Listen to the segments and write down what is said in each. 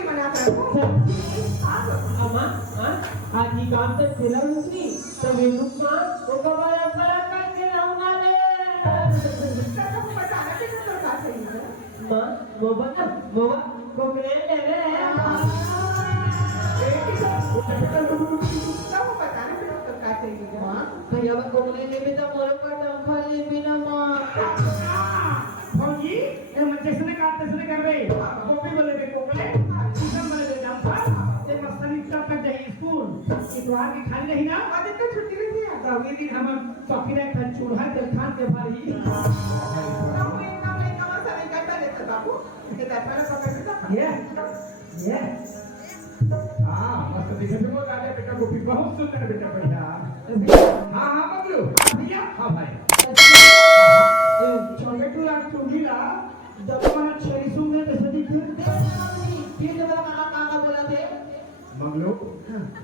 पोळी बनाकर अम्मा आजी काम तर केलं नसली तर वेणूक ना तो कबाया बरा काय केला होणार रे मां मोबाईल कोकणे रे भैया कोकणे ने भी तो मोर पर डंफल ले भी ना मां फौजी ये मजेसने काटने कर रहे कॉपी बोले बे कोकले सीजन बोले बे डंफल ते मस्तनी तक जाई स्कूल इतवार की खाली नहीं ना आज तो छुट्टी नहीं है अगले दिन हम चौकीदार खान चूल्हा के खान के भारी बाबू ये दाखला पकड़ ये हाँ मस्त दिखे तो वो गाने बेटा कॉपी बहुत सुंदर बेटा बढ़िया हाँ बबलू भैया हाँ भाई टोमेटो ला चुंगीला जब हमारा छेरी सुंदर कैसे दिखे ये जब काका बोला थे बबलू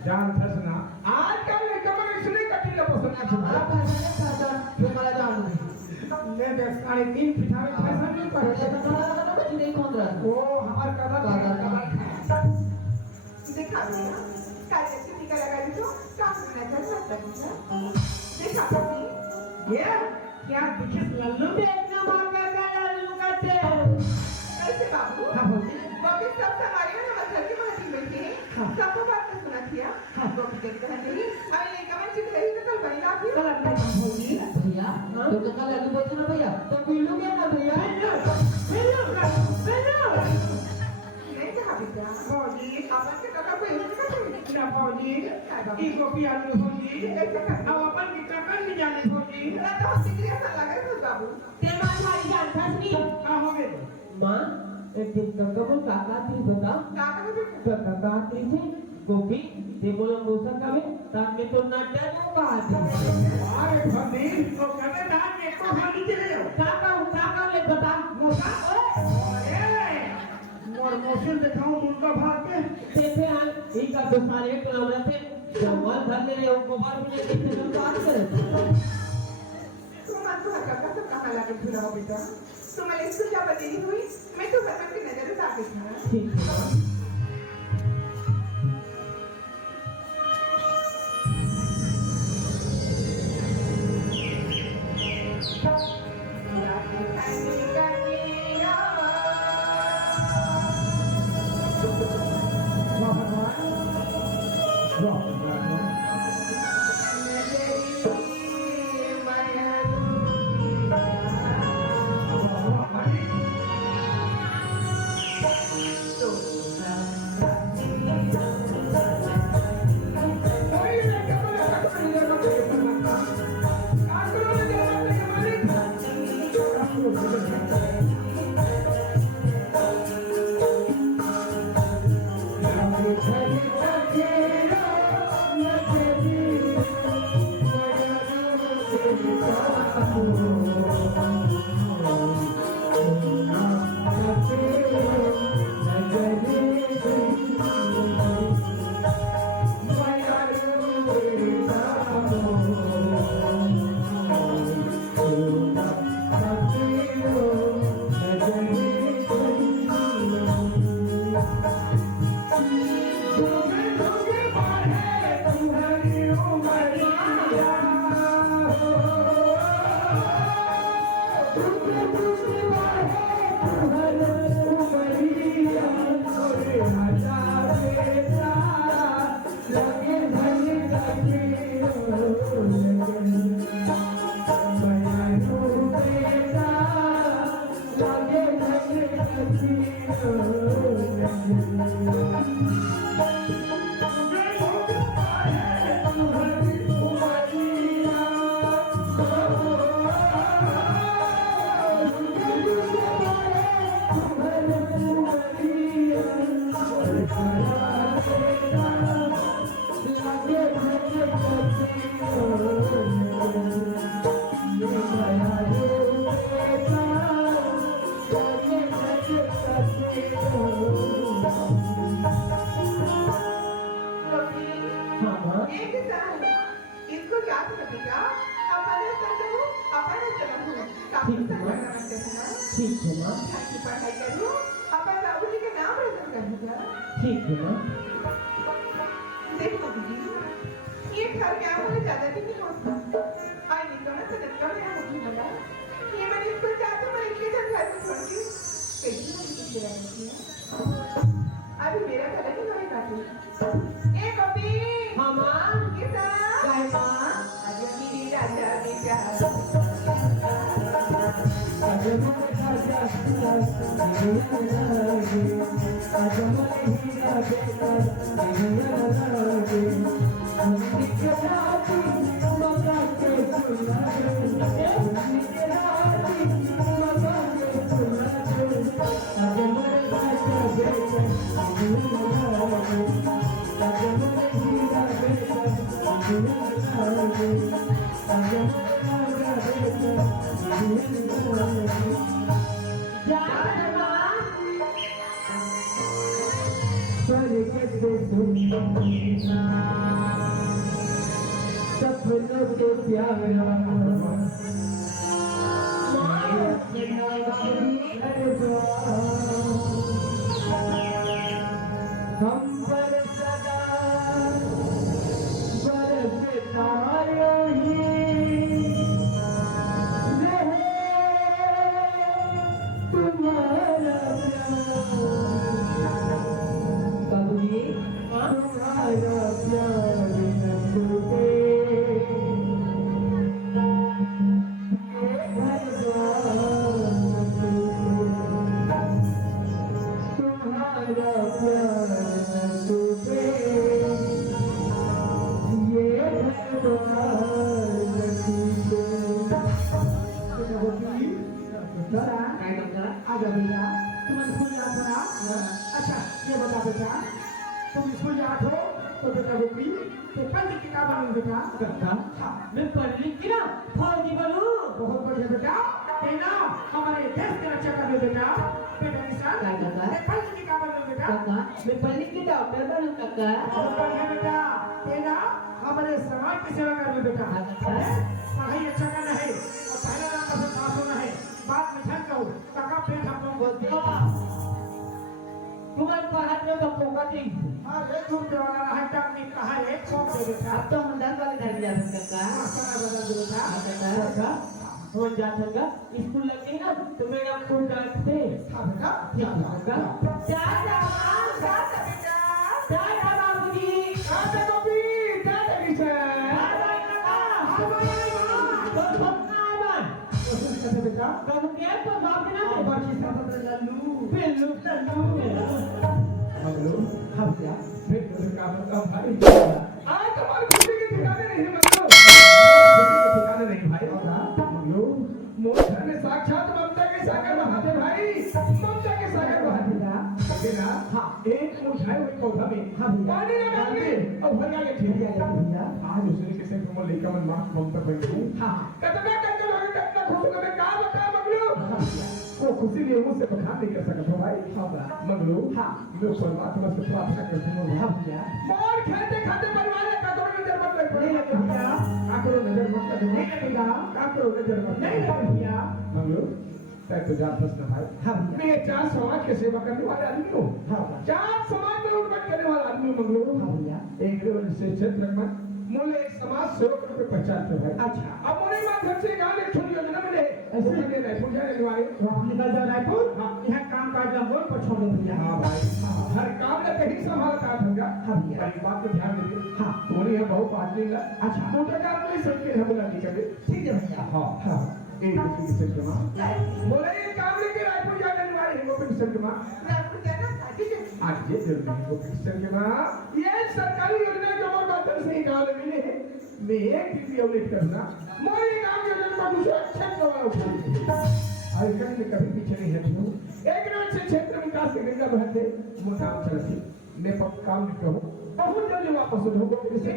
जान फसना आजकल एकदम इसलिए कटी लो पसंद जो मला जाणून ले देख साढ़े 3 फिटा में फैशन नहीं पड़े नहीं कौन रहा वो हमार कदर देखा भैया काल से टीका लगा दी तो काम करना चाहिए देखा पति ये क्या दिखे लल्लू पे इतना मांगा का लल्लू का थे ऐसे बाबू हाँ बोलिए बाकी सब हमारे ना मच्छर की माटी में थे सबको बात तो सुना थिया तो देखते हैं नहीं अरे लेकर मैं चित रही तो कल बनी ना फिर कल अपना काम होगी भैया तो कल लल्लू बोलते ना भैया तो बिल्लू क्या ना भैया नहीं कहा बेटा फौजी अपन के काका को ऐसे करते ना फौजी ई कॉपी आलू फौजी अब अपन की काका नहीं जाने फौजी हैं तो सिगरेट ऐसा लगा है बाबू ते मां भाई जानता नहीं हाँ हो गए मां एक दिन काका को काका थी बता काका को बेटा काका थी थे गोपी ते बोला मूसा का में तार में तो नड्डा नो बात अरे फौजी तो कहते दान में को खाली चले जाओ काका ले बता मूसा ओए मोर मोशन दिखाऊं उनका भाग के ते पे आ एक का दो सारे काम रहते जवान धर ले वो गोबर में कितने लोग बात करे तुम आज काका तो कहाँ लगे फिर हो बेटा तुम्हारे स्कूल जा बतेरी हुई मैं तो घर की नजर उतार देती हूँ ठीक है पढ़ाई करूँ अपन बाबूजी के नाम रोशन कर दूँगा ठीक है माँ। देखो दीदी, ये घर क्या मुझे ज्यादा दिन नहीं होता। आई नहीं तो ना सनत का मेरा मुझे बोला, ये मैंने इसको चाहते मैं इसलिए घर घर को छोड़ के कैसे मैं इसको गिरा रही हूँ। अभी मेरा घर नहीं हमें काटू। ए कॉपी। हाँ माँ। किसा। काय माँ। आजा मेरी राजा बेटा। आजा मेरे राजा बेटा, आजा मेरे हीरा बेटा, उनके राजी मगा के सुना दे, उनके राजी मगा के सुना दे, आजा मेरे राजा बेटा, आजा मेरे हीरा बेटा, आजा मेरे राजा बेटा, सपनों के प्यारा हम पर सदा बरसता रही तुम्हारा बाबूजी तुम्हारा प्यार न टूटे, घर द्वार न टूटे, तुम्हारा प्यार न टूटे, ये घर द्वार न टूटे। बेटा काय करता? आजा बेटा, तुम स्कूल जाते ना? अच्छा ये बता बेटा, तुम स्कूल जाते हो तो बेटा वो भी तो पंच किताब बनो बेटा। करता? हाँ मैं पढ़ लिख के ना फौजी बनूं। बहुत बढ़िया बेटा, तेना हमारे देश के रक्षा करने बेटा। बेटा निशान क्या करता है? पंच किताब बनो बेटा। काका मैं पढ़ लिख के डॉक्टर बनूं काका। बहुत बढ़िया बेटा, तेना हमारे समाज की सेवा करने बेटा। हाँ काका। पढ़ाई अच्छा करना है और पहले नंबर से पास होना है। बात में ध्यान दो, काका पेट हम लोग बोलते हैं। तुम्हारे पढ़ाई में तो फोकस ही। अरे दूर पे वाला है तक नहीं कहा है कौन दे बेटा। अब तो हम दस वाले घर जा सकते हैं काका। मास्टर बदल दो बेटा। हाँ काका। हम जा सकते स्कूल लग गई ना तो मैडम को डांटते। हाँ बेटा, ठीक है काका। चाचा माँ, चाचा बेटा। टाटा बाबूजी। आजा कॉपी, आजा टीचर। तो सपना आवा। कैसे बेटा? कब क्या तो बाप ना दे। बाकी सब बदल लल्लू। पेलू हम लोग हम क्या फिर तो काम का भाई आज तुम्हारी खुशी के ठिकाने नहीं मतलब खुशी के ठिकाने नहीं भाई हम लोग मोक्षा ने साक्षात ममता के सागर बहाते भाई ममता के सागर बहाते ना हाँ एक मोक्षा है वही पौधा में पानी ना डाल के और भर गया भैया आज उसने किसे तुम लेकर मन मां ममता बैठी हाँ कतना कतना लोग कतना खुश हो गए का बता मगलू वो खुशी लिए मुझसे बखान नहीं कर सकता भाई हाँ मगलू हाँ मैं परमात्मा से प्रार्थना करता हूँ हाँ भैया और खेलते खाते परिवार का करो नजर मत लग पड़े भैया काकरो नजर मत लग नहीं लगेगा काकरो नजर मत नहीं लगे भैया मगलू तय तो जात प्रश्न भाई हाँ मैं चार समाज की सेवा करने वाले आदमी हूँ हाँ चार समाज में उन्नत करने वाला आदमी हूँ मगलू हाँ भैया एक से क्षेत्र में मोले एक समाज सेवक रूप में पहचानते हैं अच्छा अब मोले माध्यम से गांव एक छोटी योजना मिले ऐसे लगे रायपुर जाने वाले निकल जाओ रायपुर हाँ यह काम काज हम बोल पर छोड़ दो भैया हाँ भाई हर काम में कहीं संभालता है भैया हाँ भैया इस बात को ध्यान दीजिए हाँ बोली है बहुत बात नहीं अच्छा तो क्या कोई सबके हमला नहीं करे ठीक है भैया हाँ हाँ एक दूसरे से जमा बोले ये काम लेके रायपुर जाने वाले हैं वो भी जमा रायपुर जाना आज ये जरूरी है किशन के बाद ये सरकारी योजना जो हमारे माध्यम से गांव में मिले हैं मैं एक भी अपडेट करना मोरी गांव योजना का दूसरा अच्छा गवाह उठा और कहीं कभी पीछे नहीं हटूं एक रोज से क्षेत्र विकास के गंगा बहते मोटा चलती मैं काम नहीं कहूं बहुत जल्दी वापस उठोगे किसे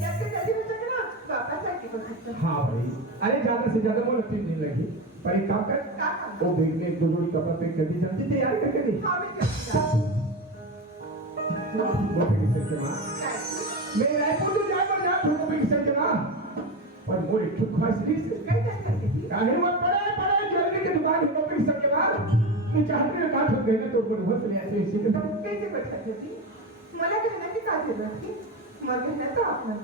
कैसे जल्दी हो सके ना वापस आके कर सकते हैं। हाँ भाई अरे ज्यादा से ज्यादा मोल 3 दिन लगी पर एक काम कर वो भेजने एक दो जोड़ी कपड़ा पे कर दी जल्दी तैयार करके दी हाँ मैं करता वो भी किसे मां मैं रायपुर तो जा पर जा वो भी किसे मां पर मोर एक ख्वाहिश थी कैसे करके थी काहे वो बड़े बड़े ज्वेलरी की दुकान हो भी किसे मां मी चाहते हो काठ होते ना तो बरोबर से ऐसे इसी के कैसे बैठा होती मला कहना की काय केलं असती मग कहना तो आपण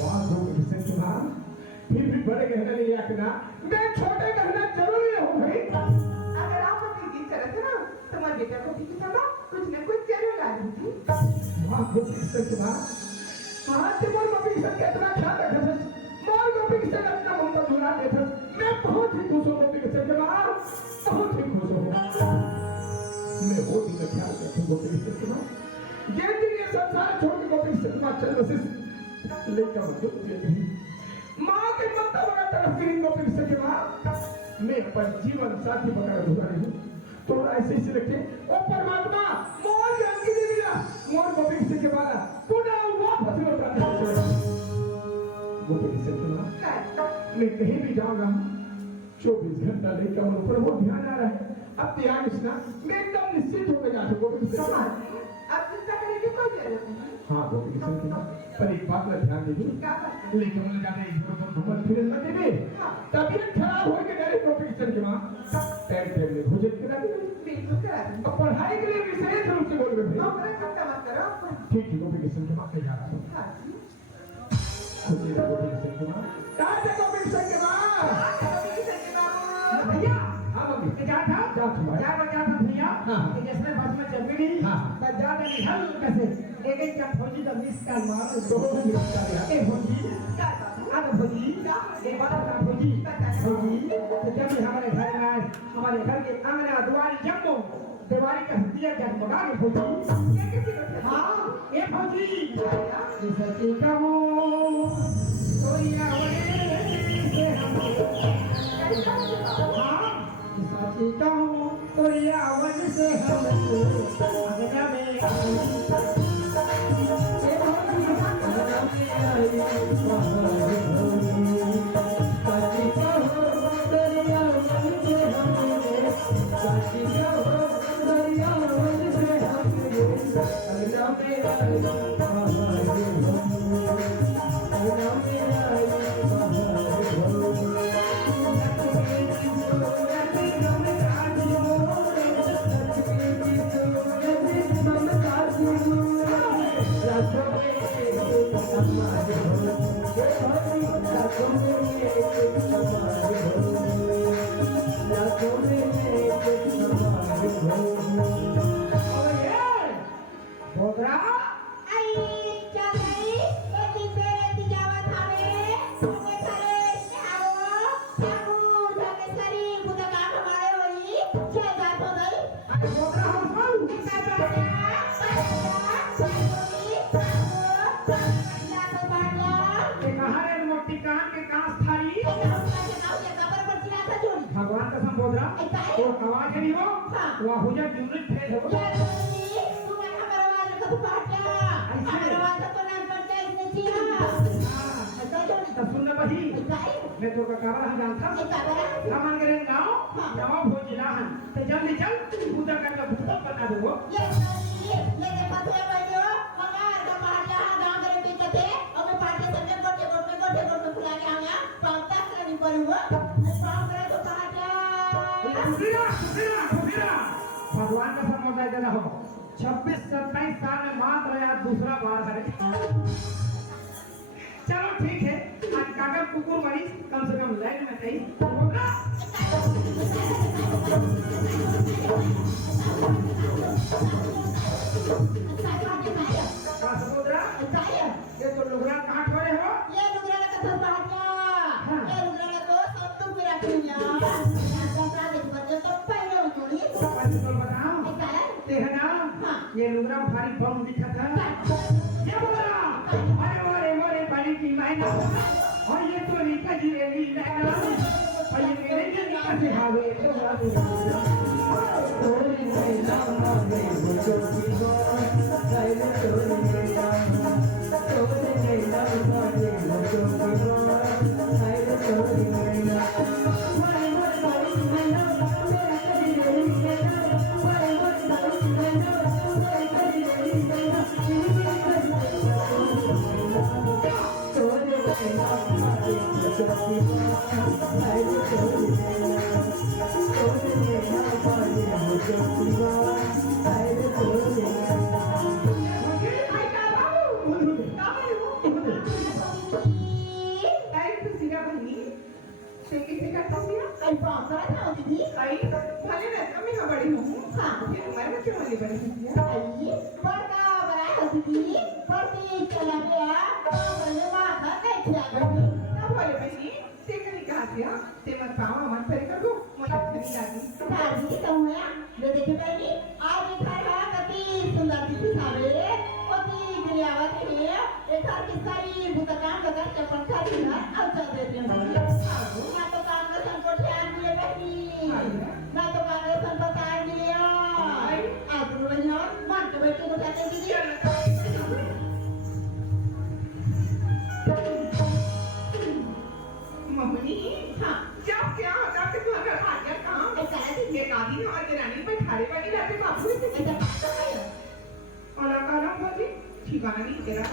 वाह दो किसे सुना फिर भी बड़े गहना नहीं आखना मैं छोटे गहना जरूरी हो भाई अगर आप अपनी जी करते ना तो मैं बेटा को भी sama कुछ न कुछ जरूर ला दूंगी वाह दो किसे सुना आज मोर मम्मी से कितना ख्याल रखा था मोर मम्मी से अपना मन पर धुला देता मैं बहुत ही खुश हूं मम्मी से जमा बहुत ही खुश हूं मैं बहुत ही ख्याल रखूं मम्मी से सुना ये दिन ये संसार छोड़ के मम्मी से जमा चल बसे लेकर मतलब ये मां के मत्ता बगा तरफ की मम्मी से जमा मैं अपन जीवन साथी बगा धुला रही हूं थोड़ा ऐसे ही रखे ओ परमात्मा मोर जानकी दे दिया मोर मम्मी से जमा पुनः वापस लौटा दे मम्मी से जमा मैं कहीं भी जाऊंगा 24 घंटा लेकर मन पर वो ध्यान आ रहा है अब त्याग इसना मैं एकदम निश्चित होकर जा सकूं गोपी से अब चिंता करने की कोई जरूरत नहीं हाँ गोपी से पर एक बात का ध्यान दीजिए क्या बात लेकिन मुझे जाने इधर उधर घूमने फिरने मत दीजिए तबीयत खराब हो के मेरे गोपी से जमा टाइम टेबल में भोजन करा दीजिए बिल्कुल करा दूंगी अब पढ़ाई के लिए विशेष रूप से बोल रहे आप मेरा चिंता मत करो ठीक है गोपी से जमा के जा रहा हूँ हाँ जी खुशी रहो गोपी से जमा ताते गोपी से जमा भैया हाँ मम्मी क्या था जा तुम्हारे क्या बचा था भैया हाँ। कि जिसमें बस में चल गई हाँ। बस जाने निकल कैसे एक एक का फौजी का मिस का मारो दो मिनट का गया ए फौजी अब फौजी ये बड़ा था फौजी फौजी तो जब भी हमारे घर में आए हमारे घर के आंगन द्वारी जम्मो दीवारी का हथियार जगमगा के फौजी हाँ ये फौजी ये सच्ची कहूँ कोई आवड़े से हम हाँ सच्ची कहूँ कोई आवड़ से हम अगना में भगवान कसम बोल रहा तो आवाज नहीं हो वहाँ हो जाए यूनिट फेल हो तो सुनना बही मैं तो काबर हम जानता हम अगर गाँव गाँव भोजिला हम तो जल्दी चल पूजा करके भूखा बना दो भगवान का समझ देना हो 26-27 साल में मात्र यार दूसरा बार है चलो ठीक है आज काकर कुकुर मरी कम से कम लाइन में कहीं समुद्रा ये तो लुगड़ा कहाँ ठोरे हो ये लुगड़ा भारी बम दिखा था ये बोला अरे मोरे बड़ी की मायना और ये तो रीता जी रेली लगा और ये मेरे लिए निकाल से हावे तो तोरी नहीं ना रे मुझको की गो साइले तोरी नहीं ना रे मुझको की गो साइले तोरी नहीं ना मोरे बड़ी की मायना मेरी रेली लगा मोरे बड़ी मायना I दीदी परती चला गया तो मैंने माथा नहीं किया गई ना बोले बहिणी ते कधी का हात्या ते मत पावा मन परे कर दो मला खरी लागी दादी कहूँगा ले देखे बहनी आज एक था कति सुंदर दिखी सारे कति गिरियावत है एक था की सारी भूतकान लगा के पंखा दी ना अब चल देते हैं ना तो कांग्रेस को ध्यान दिए बहनी ना तो कांग्रेस को बता दिया आज रोज मान के बैठे को जाते दीदी मम्मी हाँ क्या क्या होता कि तू अगर आ गया कहाँ ऐसा है कि ये गाड़ी और रानी पे ठाड़े वाली रहते बाबू से ऐसा बात है और काला बोली ठिकाना नहीं तेरा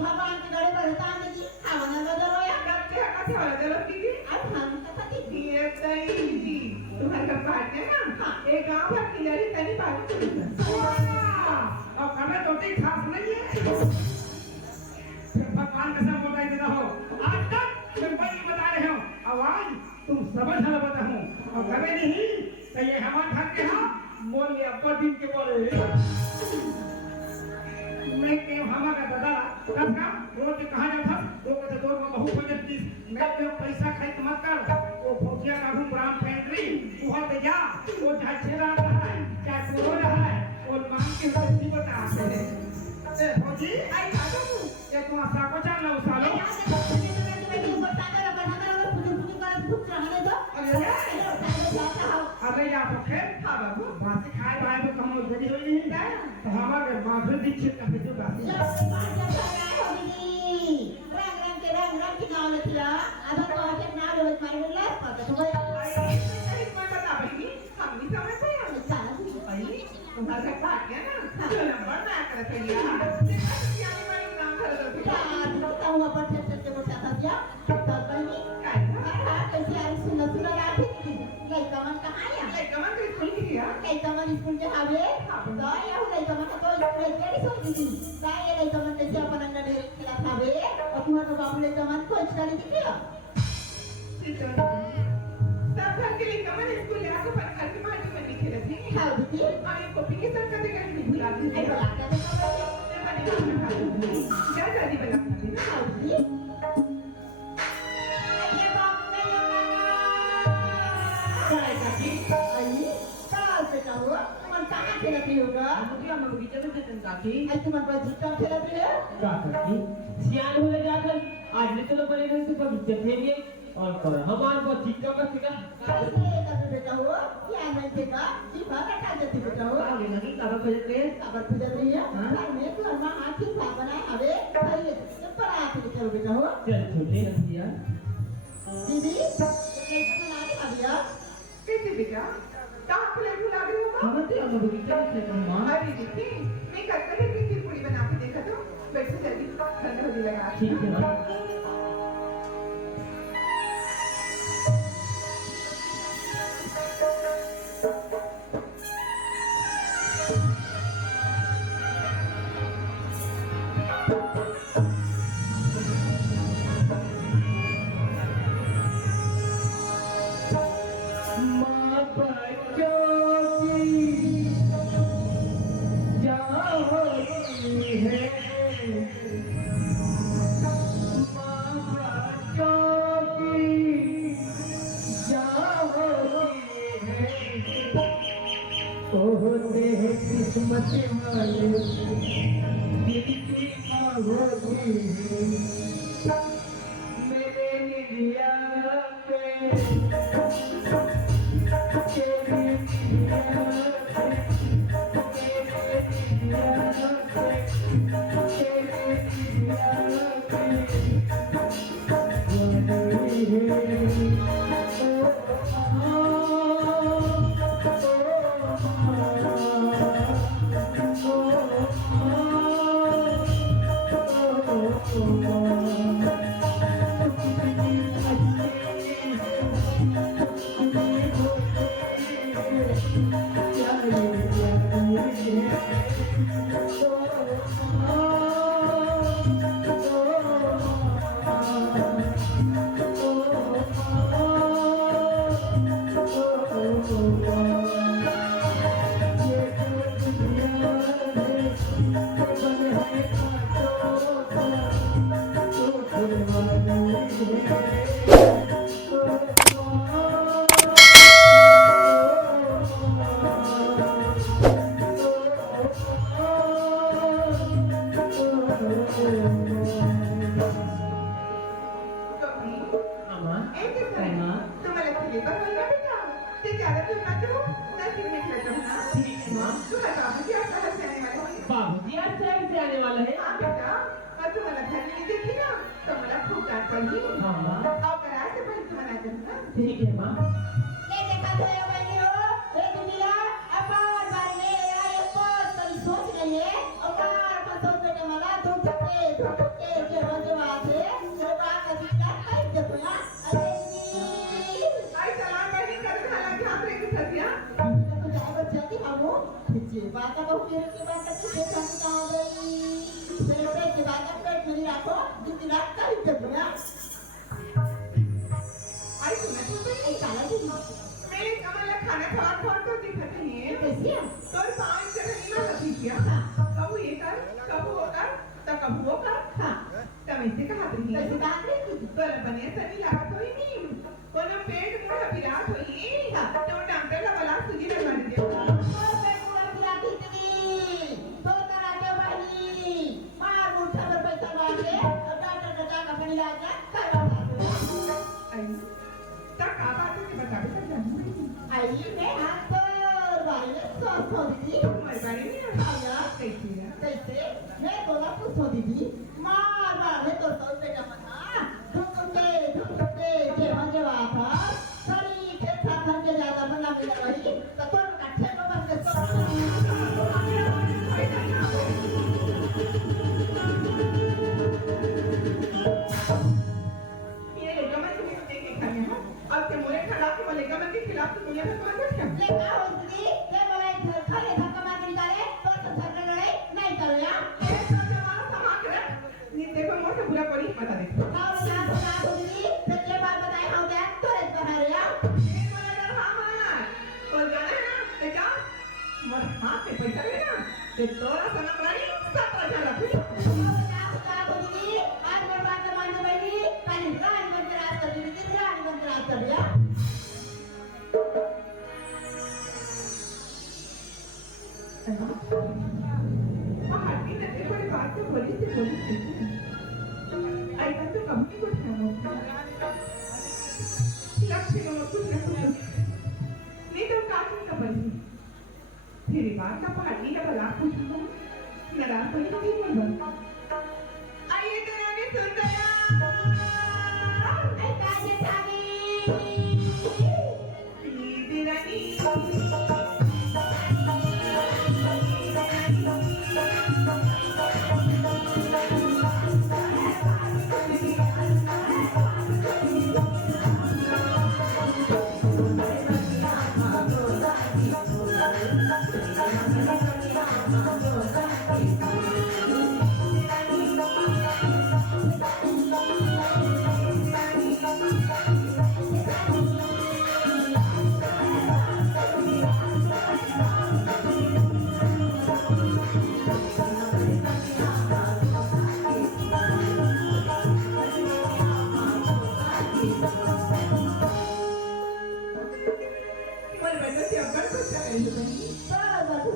भगवान के गड़े बढ़ता नहीं आवाज़ बदल रहा है करते हैं कैसे वाला चलो दीदी अब हम कथा दी ये सही जी तुम्हारा बात है ना हाँ एक गांव भर की लड़ी तनी बात अब हमें तो ठीक खास नहीं है भगवान का सब बताई देना हो आज तक मैं बड़ी बता रहे हो आवाज तुम समझ हल बता हूँ और कभी नहीं तो ये हमारे घर के हाँ मोल लिया पर दिन के बोले मैं क्यों हमारा दादा कब का रोज कहाँ जाता दो बजे दो में बहुत बजे 30 मैं जो पैसा खाई तो मत कर वो फौजिया का घूम राम पेंट्री वहाँ पे जा वो चाहे छेड़ा रहा है चाहे सो रहा है और मांग के सच्ची बता ए फौजी आई काका तू ये तुम आशा को चल लो सालो अरे या तो खेल हाँ बाबू बात खाए बाय तो कम बड़ी हुई नहीं है तो हमारे माधुर दीक्षित का जो बात बता बहिनी हम नहीं समझ पाए तुम्हारा बात है ना जो नंबर ना करते यार क्या मैं नाम कर दो कमन के स्कूल की है स्कूल के हवे तो ये हो गई कमन तो लेके सोच दी ताई ये कमन के से अपन अंदर खिला हवे और तुम्हारा बाबू ले कमन को स्टडी दिखियो सब घर के लिए कमन स्कूल ले आके पर घर के माटी में लिखे रहते हैं हां दीदी और ये कॉपी के साथ कभी कभी नहीं भुला दी आई बोला क्या क्या जल्दी बना हां दीदी ये बाबू ने काय काकी आई काल से कहो तुम कहां खेलती होगा मुझे हम बगीचे में चलते काकी आई तुम पर जीता खेलती है का काकी सियान होले जाकर आज ने तो बने गए सुपर जथेरिए और कर हमार को ठीका का ठीका कैसे कर बेटा हो क्या नहीं देगा जी भागा खा देती बेटा हो आगे नहीं करो फिर के अगर तुझे नहीं है घर में तो अम्मा हाथी खा बनाए हवे खाइए पर आके चलो बेटा हो चल छोटे रसिया दीदी कैसे बना रही अभिया कैसे बेटा कहाँ खुले भुला गए होगा हम तो हम बगीचे में चलते मां अरे दीदी मैं कल कल एक खीर पूरी बना के देखा तो बैठो जल्दी ठंडा होने लगा ठीक है ना मां बच्चों की जान होती है मां बच्चों की जान होती है होते हैं किस्मत वाले जिनकी मां होती है मेरे निधिया पे Yeah. कभी आमा एक आमा तुम्हाला किती पण बोलला बेटा ते ज्यादा तुम ना तो ना किन निकला तो ना ठीक है माँ तुम्हाला बाबूजी आपका हंसाने वाला है बाबूजी आज टाइम से आने वाला है हाँ बेटा और तुम्हाला घर में देखी ना तो मला खूप डांट पडली हाँ माँ और आज से पहले तुम्हाला ना ठीक है माँ ये देखा तो ये बहनी हो ये दुनिया अपार बार में ये बहुत सारी सोच रही है अपार का सोच के मला तुम चुपके के होने वाले ये बात कभी ना कहीं के बोला अरे जी आई सलाम बहनी कर खाला की आपरे की सदिया तो जाए बच्चे की हमो जी बात का फिर की बात की से हम कहां गई तेरे की बात पेट में रखो जितनी रात कहीं के बोला आई सुना तो ये काला जी मेरे कमला खाना खवा तो दिखत नहीं है कैसे तो पांच से नहीं ना लगी क्या कब ये कर कब वो कर तो कब वो कर हां तब ऐसे कहा नहीं कैसे बात नहीं की तो बने सनी लागत होई नहीं कोन पेट मोड़ा पिरात होई तो डॉक्टर ला बला सुजी लगा दे और पेट पूरा पिला दी तो तरह के बहनी मार मुठा में पैसा लाके डॉक्टर का जाकर अपनी लाके करवा आई तक आ बात है बता भी सकता आई मैं हाथ पर वाले सॉस हो दीदी तुम्हारे बारे में आया कैसी है कैसे मैं बोला कुछ हो दीदी मार वाले तो सौ बेटा मना धुके जे मजे वाता सारी के साथ के ज्यादा बना मिला वही तो तो काठे को बस तो ये लेगमन के लिए देखे खाने हैं अब ते मोरे खिलाफ के लेगमन के खिलाफ तो दुनिया में कौन बैठा ले का हो दीदी ले बोला खाली धक्का मार के डाले तो सर लड़ाई नहीं करो या ये सब जवान समा के नी देखो मोटे बुरा पड़ी बता दे और ना हो दीदी फिर ये बात बताए हम क्या तो रे बना रे या ये बोला डर हमार तो जाने ना ते जा मोर हाथ पे पैसा लेना ते तोरा सनम रानी 17,000 रुपये आज मैं बात मानने बैठी काली रात में रात कर दी थी रात में रात कर दिया हड्डी ने देखो ये बात तो बोली थी आई बात तो कम नहीं कुछ है लक्ष्य को कुछ ना कुछ नहीं तो काटूं का बनी फिर बात का हड्डी का बला पूछूं नाराज तो नहीं बोल आइए तेरा ने सुन गया आई काजे थाली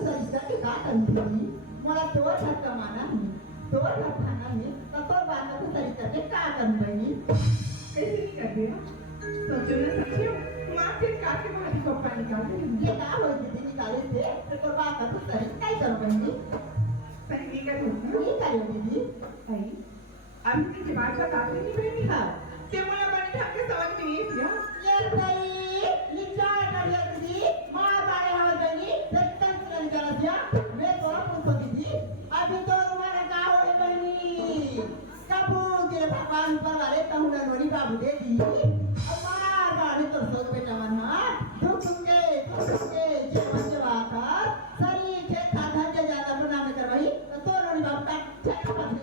दीदी मला तो धक्का माना तो धक्का नहीं तो बात को सही करके क्या करनी पड़ेगी कैसे नहीं करते हो सोचो ना सोचो माँ के काट के बाहर को पानी निकाल दे ये क्या हो दीदी निकाले थे तो बात को सही क्या कर पड़ेगी सही नहीं कर दूँ ये करो दीदी सही अभी की बात का काट नहीं पड़ेगी हाँ क्या बोला बने ढंग के समझ में नहीं आया ये सही लिखा कर दीदी मार बारे हमारे बनी रत्तन से निकाल दिया मैं तो पूछो दीदी अभी तो तुम्हारा क्या हो बनी कबू के भगवान पर वाले कहूँ नोनी बाबू दे दी मार बारे तो सोच बेटा मना दुख के जे मंजवा कर सरी के साधन के ज्यादा बना में करवाई तो नोनी बाबू का छक्का पत्नी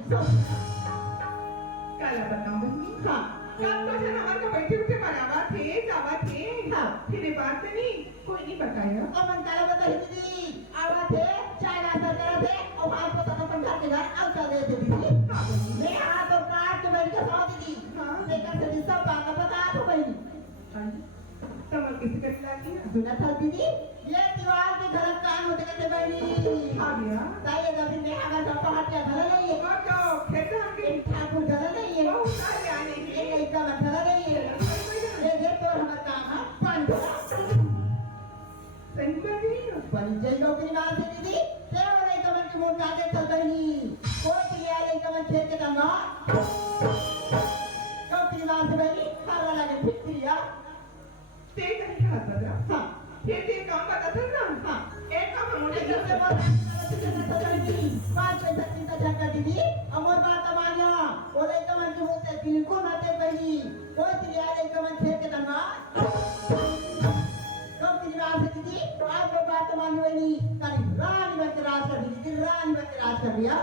काला बताऊँ बहनी हाँ कब तो जन हमारे को बैठे उठे मरावा थे जावा थे हाँ फिर ये बात नहीं कोई नहीं बताया और मन काला बता दीदी आवा थे चाय नाश्ता करा थे और हाथ को तक अपन घर के घर आउट कर दे दीदी हाँ बहनी मैं हाथ और काट के बैठ के सो दीदी हाँ देखा से सब बात बता तो बहनी समझ किसी कर लागी सुना था दीदी ये दीवार के घर काम होते कहते बहनी हाँ भैया ताये जब मैं अगर सब हट के घर नहीं तो खेत हमके एक ठाकुर डला नहीं है बहुत सारे आने एक के लड़का मत डला नहीं है ये तो हमारा काम है पानी भरा सही बात नहीं हो परिचय नौकरी मार दे दीदी तेरा वाले कमर की मोट काटे चल रही कोई ले आले कमर खेत के दंगा नौकरी मार दे भाई सारा लगे फिक्रिया ते कहीं हाथ बजा हां खेत एक काम बता था ना हां एक काम मुझे मुझे से बोल पांच पैसा चिंता झटका दीदी अमर बात मानिया बोले कमर की मोट बिल्कुल नाते पहली कोई ले आले कमर खेत के दंगा नौकरी मार दे दीदी आज वो बात मानियो नहीं करी रानी बन के राज कर दीदी रानी बन के राज कर दिया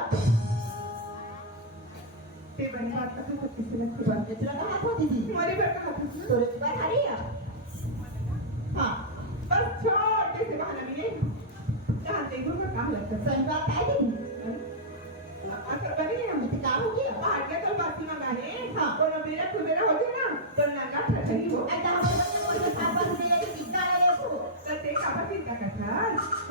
ते बनी बात का तो किसी ने की बात इतना कहा था दीदी तुम्हारी बात का हाथ तोरे की बात आ रही है हाँ बस छोटे से बहाना मिले जहाँ देखो का काम लगता सही बात है दीदी अगर बनी हम इतनी काम हो गया बाहर के तो बात ही मंगा है हाँ। और मेरा खुद मेरा हो जाए ना तो नंगा ठहरी हो ऐसा हमारे बच्चे को जो साथ बात मिले कि कितना लगे को तो ते काबा चिंता करता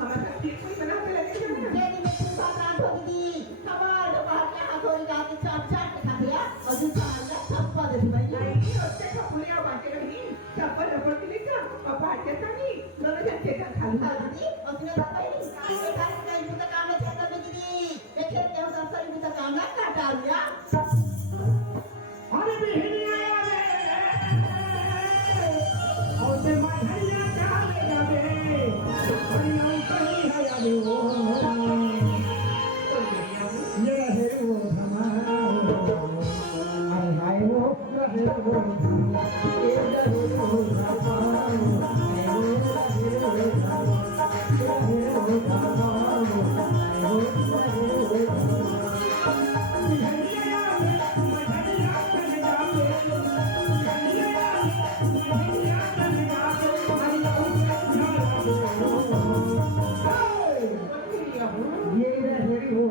हमारा ठीक कोई बना के लगे ना तेरी में तुम बात रात हो दीदी हमारे बाहर के हाथों की जाके चाट चाट के खा दिया और जो खाना छप्पा दे दी भाई नहीं उससे कपुलिया बांटे रही चप्पल रबड़ के लेकर और बांटे था नहीं दोनों जन खेता खा हाँ लूँ दीदी और तुम्हें पता ही नहीं ये खाने का इनको तो काम है चक्कर में दीदी ये खेत के हम सब इनको तो काम ना काटा लिया अरे बिहनिया रे और ते माइया चाले जाबे अरे नौ कहीं है यादे वो ये रहे वो धमाओ हाय हाय वो रहे वो ये रहे वो धमाओ हाय वो रहे वो धमाओ रहे वो धमाओ हाय वो रहे वो ये रहे वो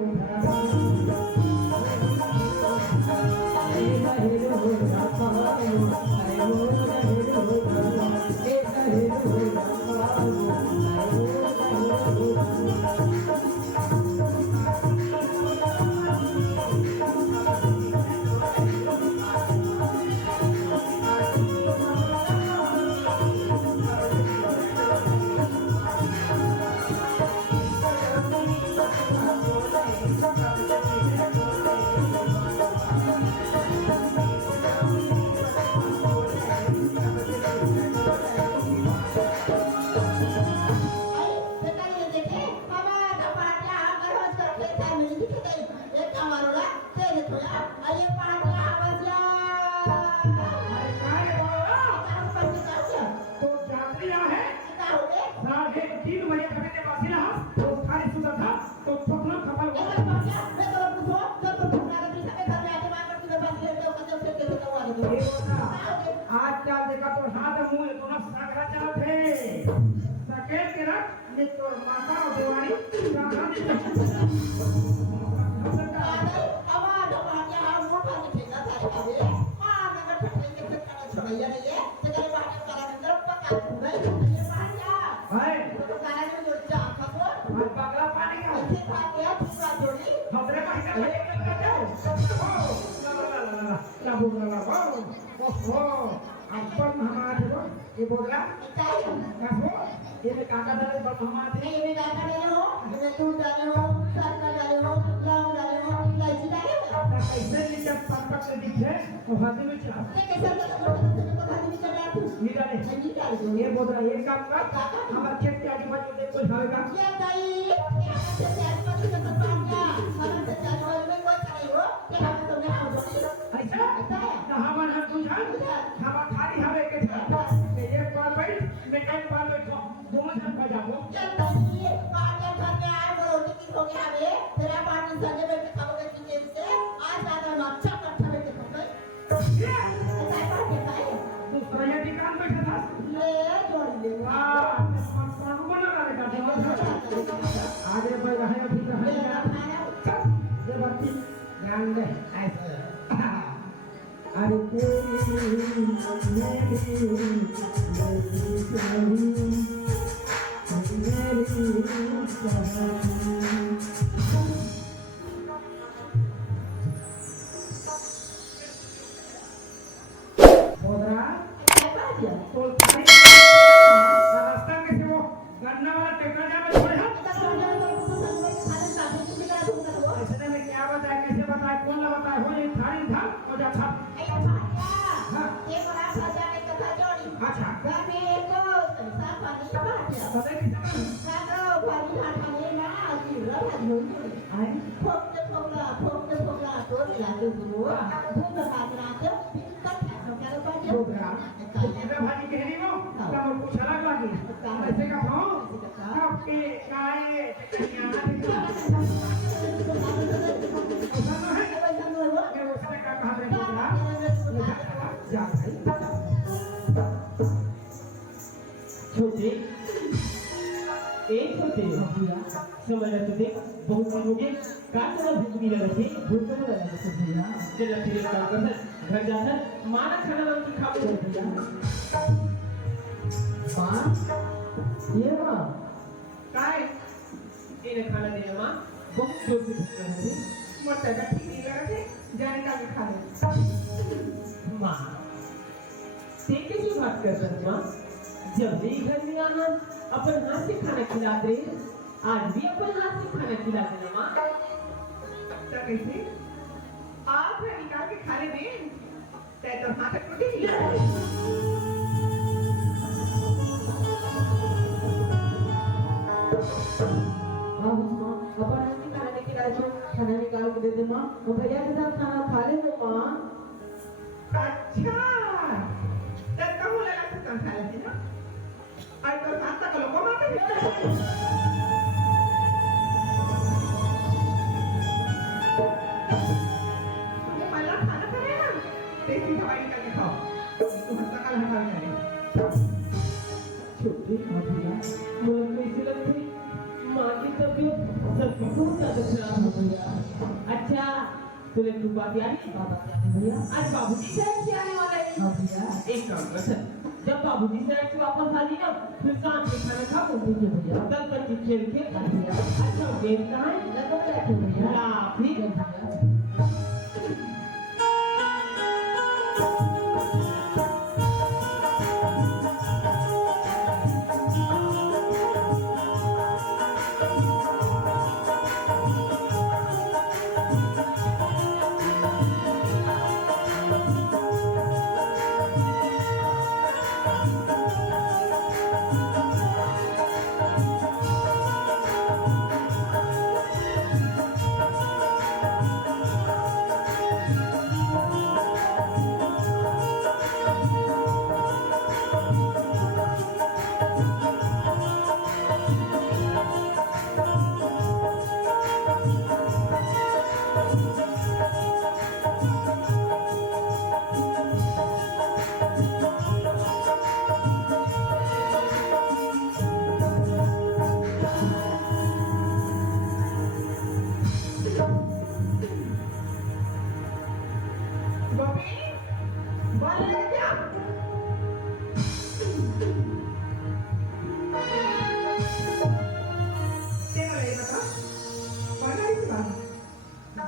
आजकल देखा तो हाथ मुंह दोनों सागरा चलते सकेत के रख मित्र माता और दिवाली बगला पानी का हमरे अपन हमारे को ये बोला कसो ये काका डाले बस हमारे कैसे लीटर पंपक से दिखे वो हाथ में चला निकाले ये बोला ये काम कर हमारे खेत के आगे बाजू में कोई खाएगा ऐसा तो हमारे हाथ बुझा हमारा खाली हवे के ये पर बैठ मैं कहीं पर बैठो दोनों जन बजा दो दूसरा ये ठिकान बैठा था वाह कौन बना रहा है आगे बढ़ रहा है अभी रहा ये बाती ध्यान दे ऐसे अरे बोलना बताए हो ये थाली धर और जा खा अरे भाया ये बड़ा साजा के कथा जोड़ी अच्छा घर में एक संसा पानी भाया पता नहीं चला खाना पानी खाने ना जी रहा झूठ आई फोकते फोकला तो दिला तो वो भूख खाना तो कट है क्या बात वो गया इधर भाजी कहनी हो क्या कुछ अलग लगी ऐसे का खाओ आपके गाय कन्या ऐसा ना है मैं उसने क्या कहा मैं बोला जा छोटे एक छोटे भैया समझ रहे तुझे बहुत दिन हो गए काट कर भूख नहीं लगा थी भूख तो लगा तो भैया चल फिर एक काम कर घर जाकर माना खाना बन के खा ले भैया मां ये मां काय इन्हें खाना देना मां बहुत जोर से भूख लगी थी मोर तबियत ठीक नहीं लगा थे जाने का भी खा ले मां ते कैसी बात कर रही मां जब भी घर में आना अपन हाथ से खाना खिलाते आज भी अपन हाथ से खाना खिलाते ना मां तो कैसे आप है निकाल के खा ले दे तै तो हाथ तक टूटी हां मां अपन नहीं खाने की लाइफ खाना निकाल के दे दे मां और भैया के साथ खाना खा ले लो मां अच्छा तब कहूँ लगा तो कम खा लेती ना आज तो हाथ तक लोगों मारते ये मला खाना पड़ेगा देसी दवाई निकाल के खाओ उसका कल हटा जाएगा छोटे भैया मुझे कैसे लगती माँ की तबीयत सबकी बहुत ज्यादा खराब हो गया अच्छा तुझे तू बात याद है भैया आज बाबूजी शहर से आने वाले हैं हां भैया एक काम कर चल जब बाबूजी शहर से वापस आ जाए ना फिर शाम के खाना खा को दीजिए भैया कल तक की खेल खेल भैया अच्छा गेम कहाँ है लगा रखे भैया ला फिर भैया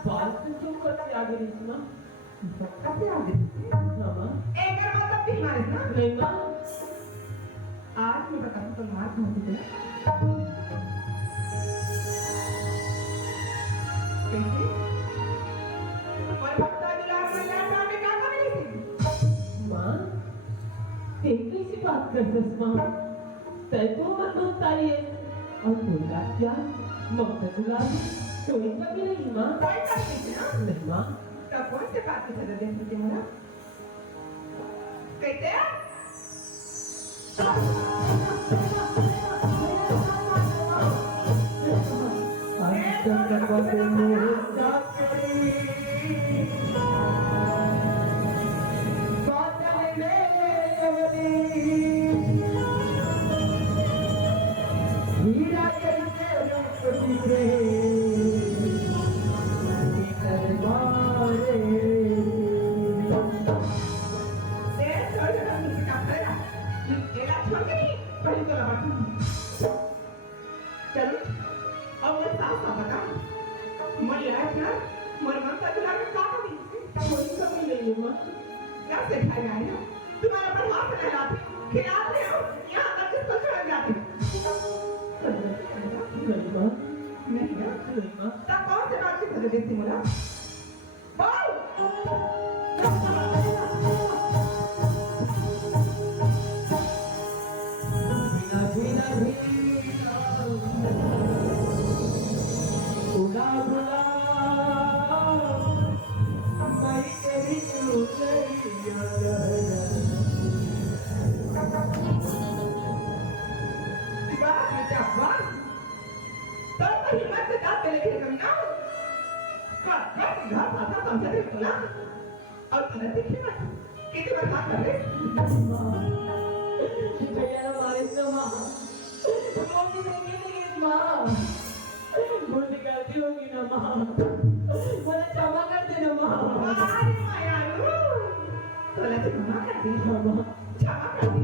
बात तो क्यों करते आगे रही ना कैसे आ गई हाँ माँ एक बार मतलब बीमार है ना नहीं माँ आज मैं बताऊं तो मार खाती है कैसे और भक्ता दिलास में लाटा में क्या कर रही थी माँ ते कैसी बात करतेस माँ तय तो मन तारी है और तुला क्या मग तुला कोई कभी नहीं माँ कोई कर रही थी ना नहीं माँ तब कौन से बात की तरह देख मुझे मना कहते हैं चलो अब मैं साफ साफ बता मैं लायक ना मर मनता तुला में का कमी कोई कभी नहीं है माँ क्या सिखाया है ना तुम्हारे पर हाथ लगाते खिलाते हो यहाँ तक किसको छोड़ जाते नहीं माँ नहीं ना नहीं माँ तब कौन से बात की तरह देती मुला भुला भुला मैं तेरी चुनरिया वाह बेटा वाह तो हिम्मत से दांत पे लेके कमी ना का घर पासा समझे थे बोला और तने देखी ना कितनी बार हाथ कर रहे भैया हमारे से माँ मोदी देंगे नहीं माँ भूल गलती होगी ना माँ मुझे क्षमा कर देना माँ अरे मायालू तो लेते क्षमा कर दी क्षमा कर दी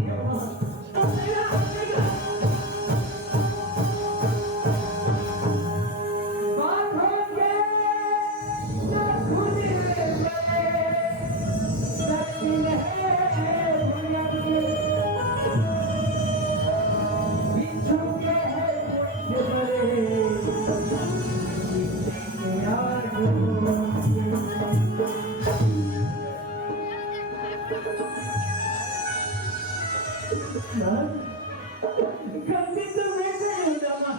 गलती तो मैं नहीं हूँ ना माँ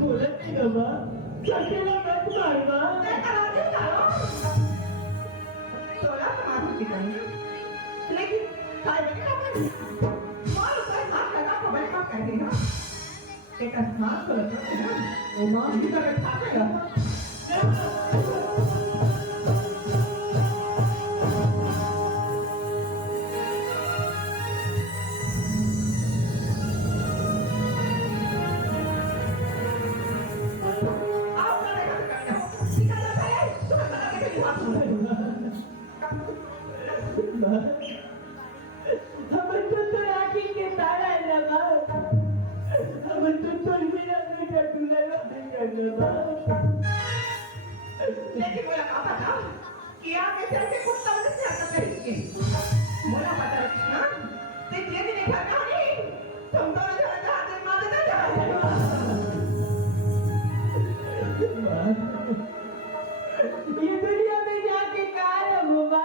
बोलत नहीं ना माँ अकेला मत मार माँ मैं करा देता हूँ तोला समाधि की कहीं लेकिन काय में क्या करें मार कोई हाथ लगा तो बड़ी बात कर देगा एक हाथ तो लगा ना वो माँ की तरह खाएगा हमन तो राखी के तारा लगा हमन तो मेरा बेटा दुल्हन नहीं करना लेकिन मुझे पता था कि आगे चल के कुछ समझ से आता करेंगे मुझे पता था ना ते ये दिन घर में होनी तुम तो जरा जाते मार देना जाएगा ये दुनिया में जाके कार है बाबा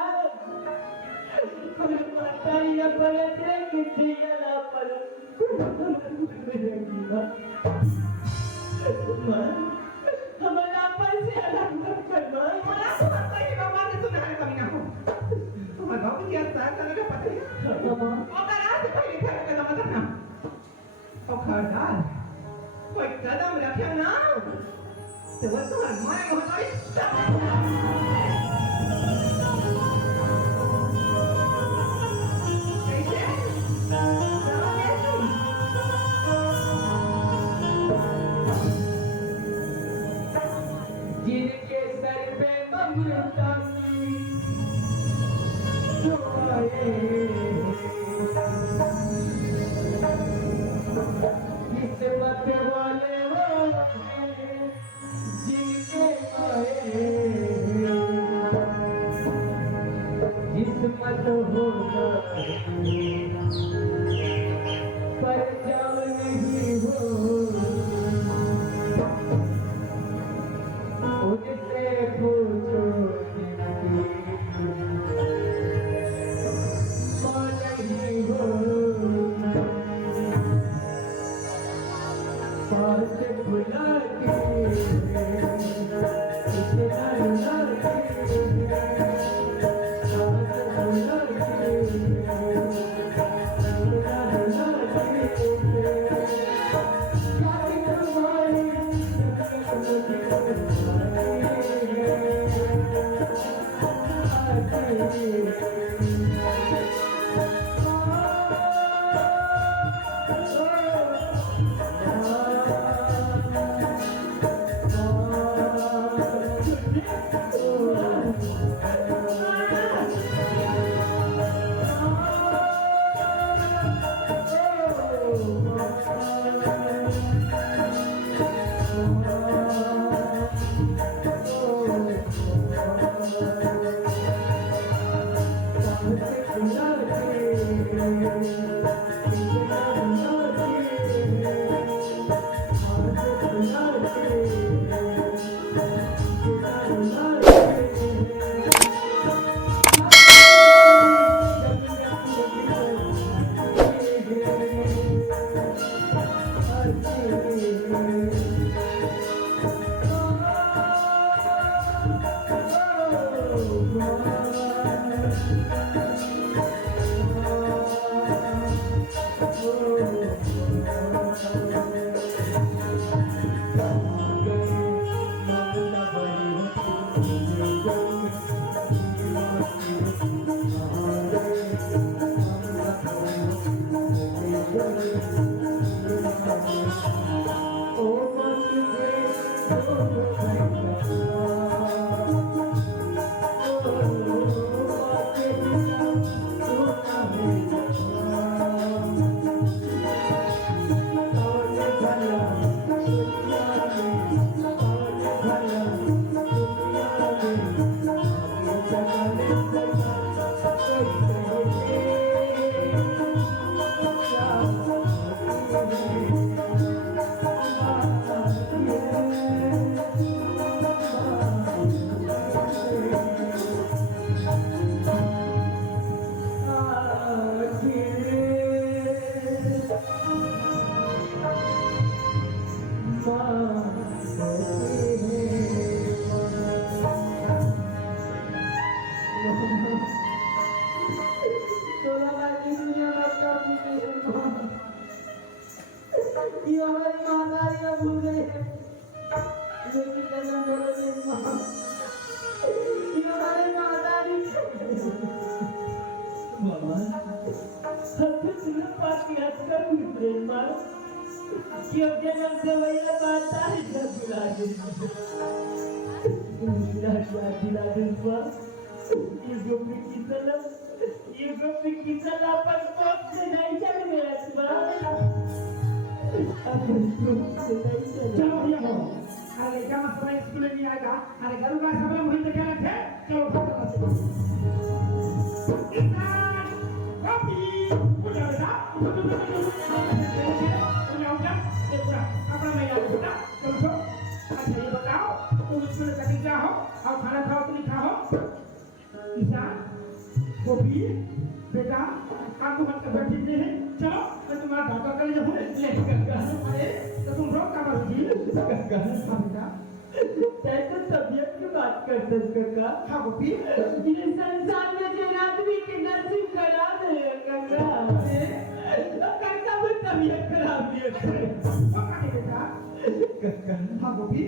माता या पलट रे किसी ना पर हमारा पर से अलग मत कर मां मला तो पता है बाबा ने सुना कमी ना हो तुम्हारा गांव की साथ साथ का पता है बाबा वो करा से पहले घर का मतलब ना ओ खरदार कोई कदम रखे ना तो वो तो हमारे को हमारी जिनके सर पे ममता जो आए किस्मत वाले वो जिनके आए तोला बाकी दुनिया में कर दी ये हमारी महादारियां भूल गए हैं लेकिन जन्म बोले मेरी माँ ये हमारे महादारी बाबा सबसे तुझे पास की हद कर प्रेम मारो कि अब जन्म से वही ना बात तारी जब दिला दे दिला दे ये गोपी की सलाह पर कोप से नहीं चल मेरा सुबह चलो भैया हो अरे क्या समय स्कूल में नहीं आएगा अरे घर का सब लोग वहीं पे क्या रखे चलो फोटो करते इंसान कॉपी पूजा बेटा पूजा उठा ये पूरा अपना मैं याद बेटा चलो अच्छा ये बताओ तुम स्कूल में कभी क्या हो और खाना खाओ कि नहीं खाओ इंसान कॉपी बेटा आपको मत बैठी नहीं है चलो मैं तुम्हारा डॉक्टर कर ले जाऊँ अरे तो तुम रोक का मरोगी बेटा तो तबियत की बात करते काका हाँ गोपी ये संसार में जो आदमी की नसीब खराब है काका काका वो तबियत खराब है वो काहे बेटा काका हाँ गोपी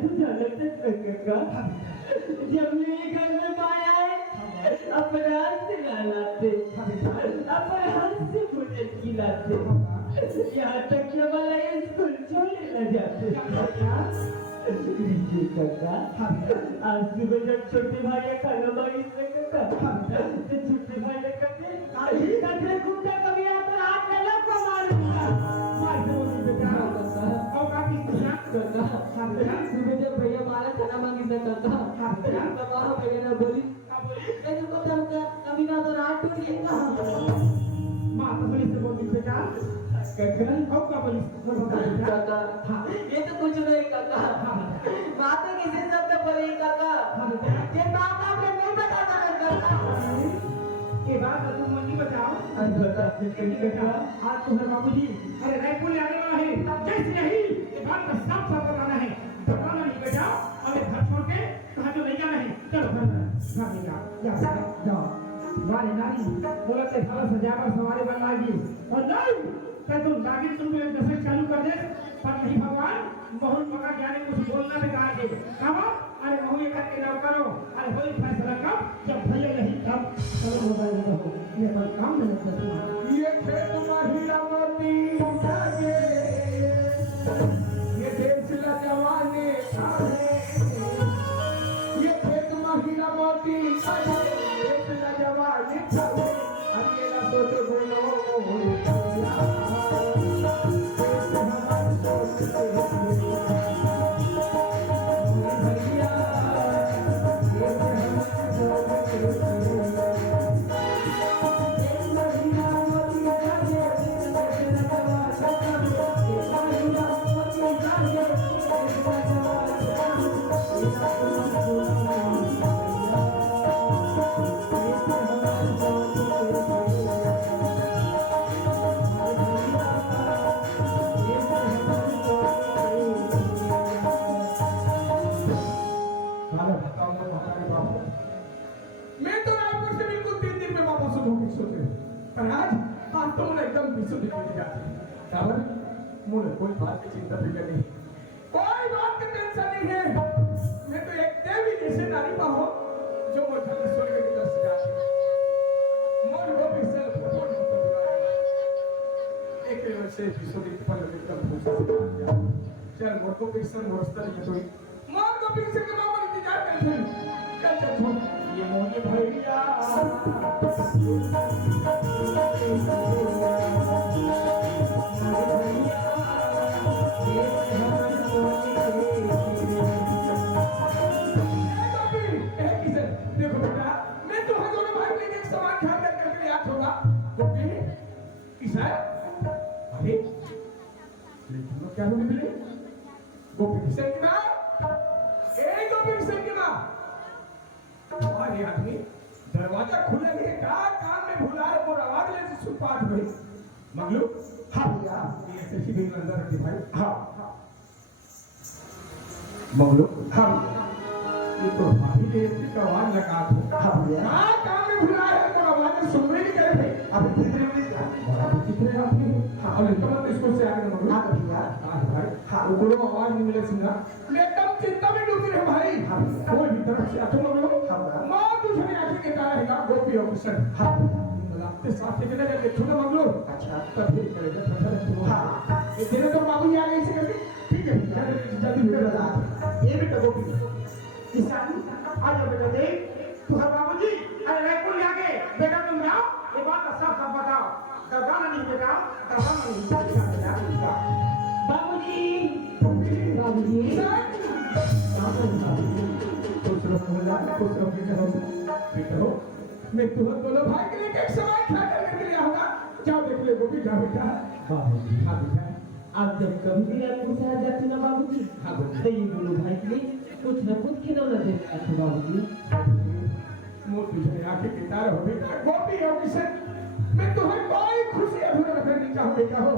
तू जानते काका जब मेरे घर में माया है अपराध से लाते अपराध से मुझे खिलाते यहाँ तक कि हमारा स्कूल छोड़ने लग जाते काका आज सुबह जब छोटे भाई का खाना मांगी काका तो छोटे भाई ने कहते कचरे कूदा कभी आप हाथ में लग को मारूंगा मार दो बेटा और काकी काका सुबह जब भैया मारा खाना मांगी काका तो वहाँ भैया ने बोली लेकिन को तो कभी ना तो रात टूट गई ना माँ तो पुलिस से बोलती बेटा काका और का पुलिस काका ये तो कुछ नहीं काका बात है किसी शब्द पर ही काका ये बात आपने नहीं बताना है काका ये बात तो तुम मंदी बताओ काका आज तुम्हारे बाबूजी अरे रायपुर ले आने वाला है जैसे नहीं ये बात का साफ साफ बताना है बताना नहीं बेटा अबे घर छोड़ के कहाँ तो नहीं जाना है चलो घर में जाओ हमारी नारी बोलत से घर सजाकर सवारी बन लागी और नहीं तो तुम नागिन तुम एक दशक चालू कर दे पर नहीं भगवान बहुत मका ज्ञानी कुछ बोलना भी कहा दे कब अरे महू ये करके ना करो अरे वही फैसला कब जब भैया नहीं तब चलो मोबाइल रखो ये पर काम नहीं करती ये खेत महिला मोती जागे ये देश ला जवाने खाए ये खेत महिला मोती जागे देश ला जवाने खाए अकेला सोच बोलो मैं तो रायपुर से बिल्कुल 3 दिन में वापस होगी सोचे पर आज तो मुझे एकदम विशुद्ध मिल जाती खबर मुझे कोई बात की चिंता फिक्र नहीं कोई बात की टेंशन नहीं है मैं तो एक देवी जैसे नारी पा हो जो मुझे स्वर्ग की तरफ जाती है मोर गोपी से फुटबॉल को बुला एक से विशुद्ध पर एकदम खुश चल मोर गोपी से मोरस्तर ये तो मोर गोपी से के मामा इंतजार करते हैं चल चल ये मोरे भैया देखो बेटा मैं तो हम दोनों भाई लेके सामान खा करके याद होगा गोपी किसान अरे लेकिन वो क्या बोले गोपी किसान की माँ गोपी किसान की माँ हमारे आदमी दरवाजा खुले नहीं क्या काम में भुला है वो आवाज ले से सुपाट हुई मंगलू हाँ भैया ये ऐसी भी अंदर रखी भाई हाँ मंगलो हाँ ये तो भाभी ने इसकी आवाज लगा दो हाँ भैया हाँ काम में भुला है तो आवाज सुन नहीं करे भाई अभी तीसरे में क्या बड़ा कितने आप हाँ और तो इसको से आगे मंगलो हाँ भैया हाँ भाई हाँ। वो बोलो आवाज नहीं मिले सुना मैं एकदम चिंता में डूबी रहे भाई हाँ। कोई भी तरफ से आतो मंगलो हाँ। माँ दूसरी आंखें के तारा है का गोपी और कृष्ण हाँ आपके साथ कितने लगे छोटा मंगलो अच्छा तब फिर करेगा थोड़ा हाँ ये तेरे तो बाबू आ गए इसे करके ठीक है जल्दी ये भेजो बता ये भी तो गोपी किसान आज बेटा देख तुम्हारे बाबूजी अरे रे कोई आगे बेटा तुम जाओ ये बात का साफ साफ बताओ करवाना नहीं बेटा करवाना नहीं बेटा बाबूजी बाबूजी खुश रहो बोला खुश रहो बेटा हो मैं तुम्हें दोनों भाई के लिए एक समय क्या करने के लिए होगा जाओ देख ले गोपी जा बेटा बाबूजी हाँ बेटा आप जब कभी भी आपको शहर जाते ना बाबूजी हाँ बोलिए। तो ये दोनों भाई के लिए कुछ न कुछ खिलौना दे आते बाबूजी मुँह तुझे आके कितार हो बेटा गोपी हो किशन मैं तुम्हें कोई खुशी अधूरा रखना नहीं चाहूँ बेटा हो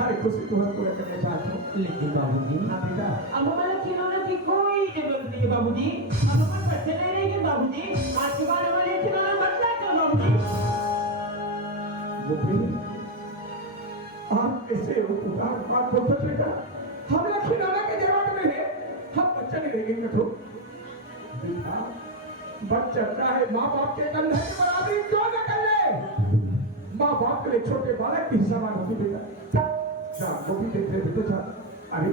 हर खुशी तुम्हें पूरा करना चाहता हूँ लेकिन बाबूजी हाँ बेटा अब हमारा खिलौना की कोई जरूरत नहीं है बाबूजी अब हमारे बच्चे नहीं रहेंगे बाबूजी आज के बाद हमारे खिलौना मत लाकर बाबूजी गोपी आप ऐसे उपकार बात बोल सकते बेटा हमें खिलौना की जरूरत नहीं है हम बच्चा नहीं रहेंगे तो बेटा बच्चा चाहे माँ बाप के कंधे की बराबरी क्यों न कर ले माँ बाप के लिए छोटे बालक की समान होती बेटा जा गोपी देखते बेटे जा अरे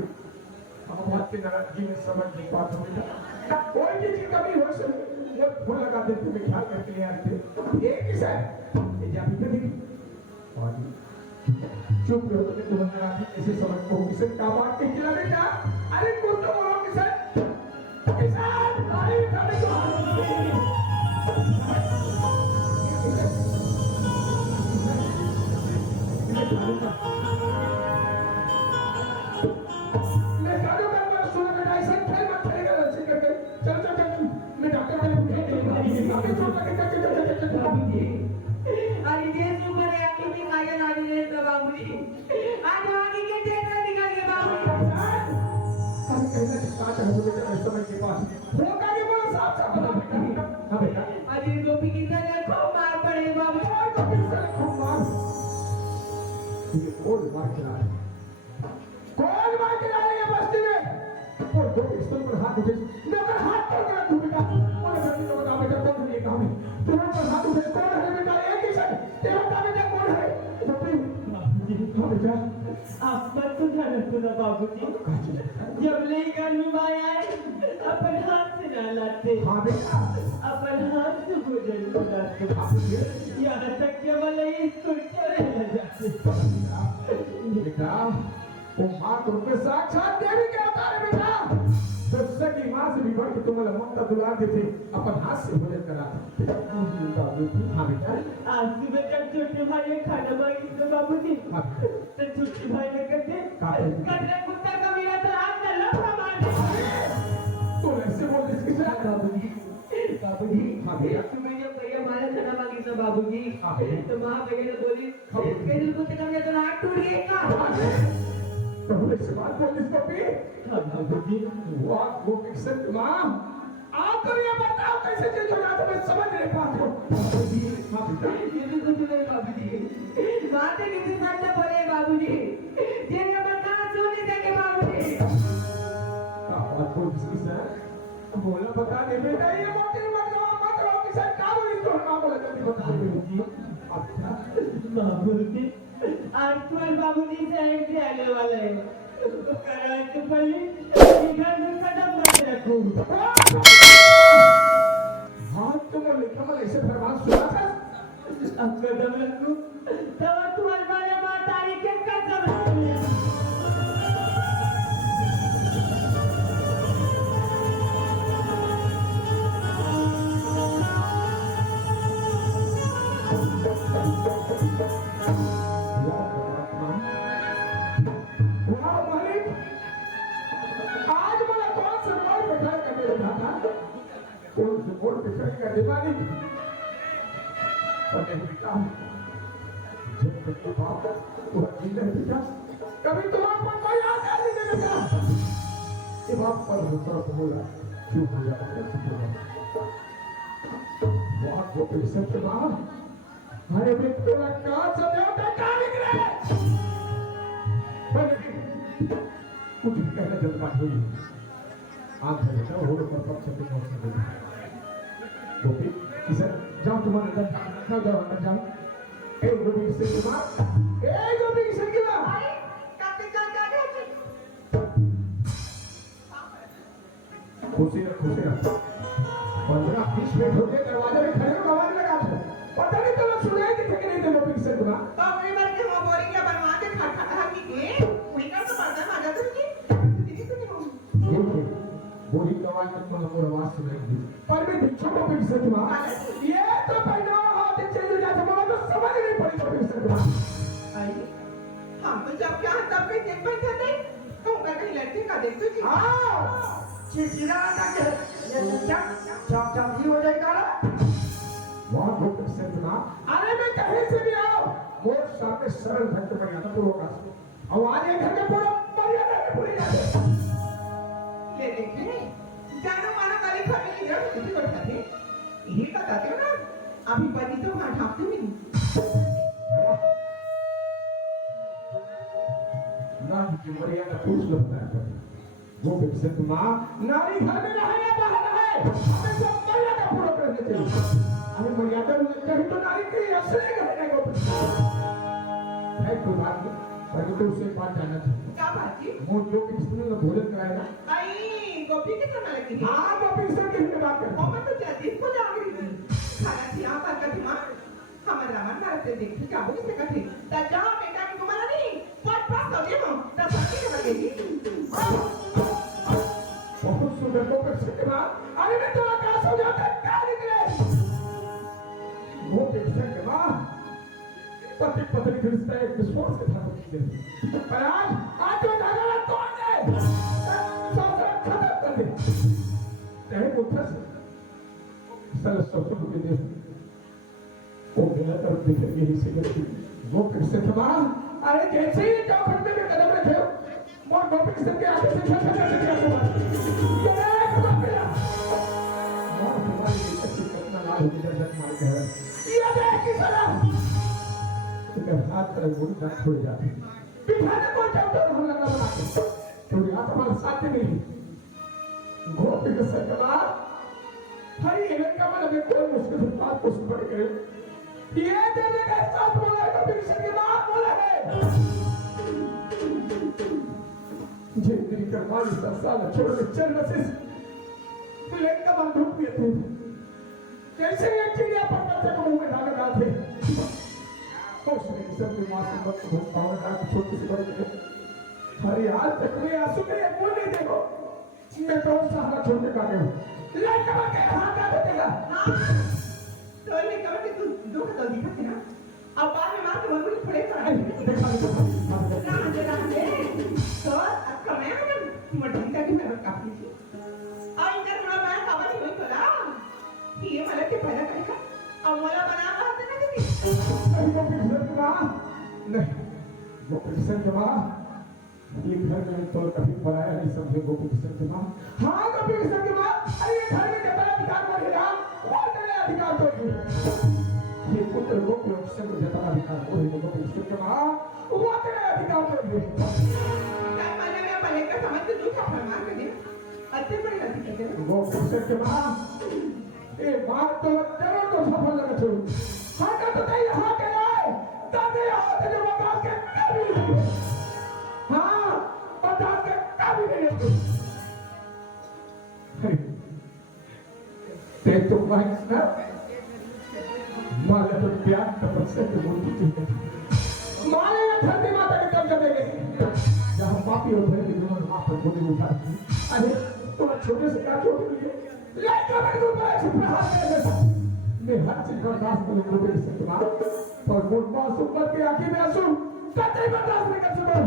हम बात के नाराजगी में समझ नहीं पाते बेटा कोई चीज की कमी हो से वो फूल लगा देते मैं ख्याल करके ले आते एक ही है ये जा बेटे देखी और चुप रहो तो तुम्हें नाराजगी कैसे समझ को किसी का बात के खिला बेटा अरे कुछ तो बोलो किसान अरे खाने को मैं गाड़ियों का मैं सुना बेटा ऐसा खेल मत खेलेगा लड़की करके चल चल चल मैं डॉक्टर को बुला के आगे छोड़ के चल बाबूजी अरे ये सुपर है कि भी माया नारी ने तो बाबूजी आज आगे के टेंडर निकल गए बाबूजी हम कहना चाहते हैं बेटा इस समय के पास होगा ये बोलो साफ साफ बता बेटा हां बेटा अरे गोपी की तरह खूब मार पड़े बाबू और तो फिर से खूब मार ये कौन मार चला है कौन मार चला रही है बस्ती में और दो पिस्तौल पर हाथ उठे मैं अपना हाथ तोड़ के रखूं बेटा बोले जल्दी तो बता बेटा कौन है ये काम है तुम्हारे पर हाथ उठे कौन है बेटा एक ही सर तेरा बता बेटा कौन है हाँ बेटा आप मत सुना सुना बाबूजी जब ले घर में माया आए अपन हाथ से ना लाते हाँ बेटा अपन हाथ से भोजन बनाते यहाँ तक के वाले इसको चले न जाते बेटा वो माँ तुमके साक्षात देवी के अवतार है बेटा सच्चा की माँ से भी बढ़ के तुम्हें ममता दुलार देते अपन हाथ से भोजन कराते बाबूजी हाँ बेटा आज सुबह जब छोटे भाई ने खाना मांगी तो बाबूजी हाँ तो छोटे भाई ने कहते कहते? कटरे कुत्ता का मेरा तो हाथ में लफड़ा मार दिया तो ऐसे बोल इसके साथ बाबूजी बाबूजी हाँ भैया तुम्हें जब भैया मारा खाना मांगी तो बाबूजी हाँ भैया तो माँ भैया ने बोली के दिल कुत्ते का मेरा तो हाथ टूट गया तो ऐसे बात बोल इसको भी हाँ बाबूजी वो फिक्सन माँ आप तो ये बताओ कैसे चेंज हो जाता मैं समझ नहीं पाता हूँ हाँ बेटा ये भी कुछ नहीं बाबूजी बातें किसी साथ न बोले बाबूजी जिनका बता सुन नहीं सके बाबूजी बात बोल इसकी सर बोला बता दे बेटा ये मोटे मत रहो किसान काम नहीं तो ना बोला जल्दी बता दे अच्छा बाबूजी आज कल बाबूजी से एक से आने वाला है कराए तो पहले इधर में कदम मत रखो हाँ तुम लिखा ऐसे फरमान सुना था अब कदम रखो तब तुम्हारे बारे में तारीख के कदम रखो वाह मालिक आज मला कौन से मोड़ पे खड़ा कर मेरे दादा कौन से मोड़ पे खड़ा कर दे मालिक और नहीं बेटा जब तक ये बाप वो जिंदा है बेटा कभी तुम्हारे पर कोई आकर नहीं दे बेटा उसके बाद पर होता बोला क्यों हो जाता है बहुत वो पैसे के बाद अरे बेटे का सदैव का निकले कुछ भी कहना जल्दबाज हुई आप भैया हो पर पक्ष से पहुंच सकते गोपी किसे जाओ तुम्हारे अंदर ना जाओ अंदर जाओ ए गोपी किसे की मां ए गोपी किसे की मां खुशी रख 15-20 मिनट हो गए दरवाजे में खड़े हो आवाज लगा दो पता नहीं तुम्हें सुनाई कि नहीं दे गोपी किसे की मां तो अपनी बार के वो बोरी क्या बनवा के खा की के कोई का तो मर्दा आ जाता है दीदी तो नहीं बोली दवाई तक मतलब वो आवाज सुनाई दी पर मैं भिक्षा को फिर से जुआ ये तो पहले हाथ चल जाता मुझे तो समझ नहीं पड़ी तो फिर से जुआ आई हम तो जब क्या तब पे देख बैठे थे तो कहीं लड़के का देखते जी हाँ चिड़चिड़ा जाके चाप ही हो जाएगा ना वहां को फिर से जुआ अरे मैं कहीं से भी आओ मोर सामने सरल भक्त मर्यादा पूर्वक आवाज ये घर के पूरा मर्यादा में पूरी जाते ले देखे जानो मानो वाली फैमिली रह किसी को थे यही बताते हो ना अभी बनी तो वहां ढापते भी नहीं ना की मर्यादा पूछ लो बताया वो फिर मां नारी घर में रहे या बाहर रहे हमें सब मर्यादा पूरा करनी चाहिए हमें मर्यादा कहीं तो नारी के असली कहने को है कोई बात नहीं पर तो उससे बात जानना चाहिए क्या बात जी वो जो कि इसने भोजन कराएगा आई गोपी के समय लगी थी हां गोपी से किसने बात कर वो मैं तो जल्दी को जा रही थी खाना थी आप का थी मां हमारे रामन भारत से देखते क्या बोली से कथी ताजा बेटा की तुम्हारा नहीं पट पास हो गए हम तब बाकी के बगेगी बहुत सुंदर गोपी से के बाद अरे मैं तो आकाश हो जाता है क्या निकले गोपी से के बाद पति पत्नी के रिश्ता एक विश्वास के साथ होते हैं पर आज तो झगड़ा तोड़ दे सारा खत्म कर दे चाहे वो फंस सारा सब को दे वो गलत और दिखे यही से गलती वो फिर से तमाम अरे जैसे ही चौखट में कदम रखे मोर गोपी से के आगे से छट छट छट ये गोपी मोर तुम्हारी अच्छी कितना लाल हो गया जब मार कह रहा ये देख किस तरह तो हाथ पर गोली दांत छोड़ जाती बिठाने को जब तो हम लगा बनाते तो यहाँ हमारे साथ नहीं गोपी के सरकार भाई ये का मतलब कोई मुश्किल से बात को सुन पड़ गए ये देने का साथ बोला है गोपी के बात बोला है जिंदगी का माली साल छोड़ के चल बसे प्लेन का बंदूक दिए थे कैसे एक चिड़िया पर बच्चे को मुंह में डाल थे उसने सब मासूम बच्चे को पावर डाल के छोटी सी बड़ी हरी आज तक मैं आंसू के बोल नहीं देखो मैं तो सहारा छोड़ के काटे हूँ लड़का के हाथ आ देगा तो ये कब कि तू दुख तो दिखा ना अब बाद में मां तो बोल पड़े पड़ा देखा रांझे तो अब मैं मटन का भी मैं काफी थी और इधर मैं खबर नहीं हुई पड़ा ये मला के पैदा करेगा अब मला बना बात ना कभी नहीं वो कृष्ण के मां ये घर में तो कभी पढ़ाया नहीं समझे वो कृष्ण के मां हाँ कभी कृष्ण के मां अरे ये घर में जब अधिकार को हिला और तेरे अधिकार को ये पुत्र को कृष्ण को जब अधिकार को हिला वो कृष्ण के मां वो तेरे अधिकार को हिला क्या माने में पहले का समझ के दूसरा फरमान कर दे अच्छे बड़ी गलती कर दे वो कृष्ण के मां ये बात तो जरूर तो सफल लगा छोड़ हाँ का तो नहीं हाँ के आए दादे हाथ जो बता के कभी नहीं हाँ बता के कभी नहीं ते तो माइक ना माले तो प्यार तपस्या के मूर्ति चुके माले ना धरती माता के कब्जा में गए जहाँ पापी और भरे के दोनों माँ पर गोली उठाती अरे तुम्हारे छोटे से क्या छोटे लिए लेकर मैं तो बड़ा छुपा हाथ में मैं हर चीज बर्दाश्त कर लूंगा मेरे से तुम्हारा और मुझ मासूम पर के आंखें में आंसू कतई बर्दाश्त नहीं कर सकता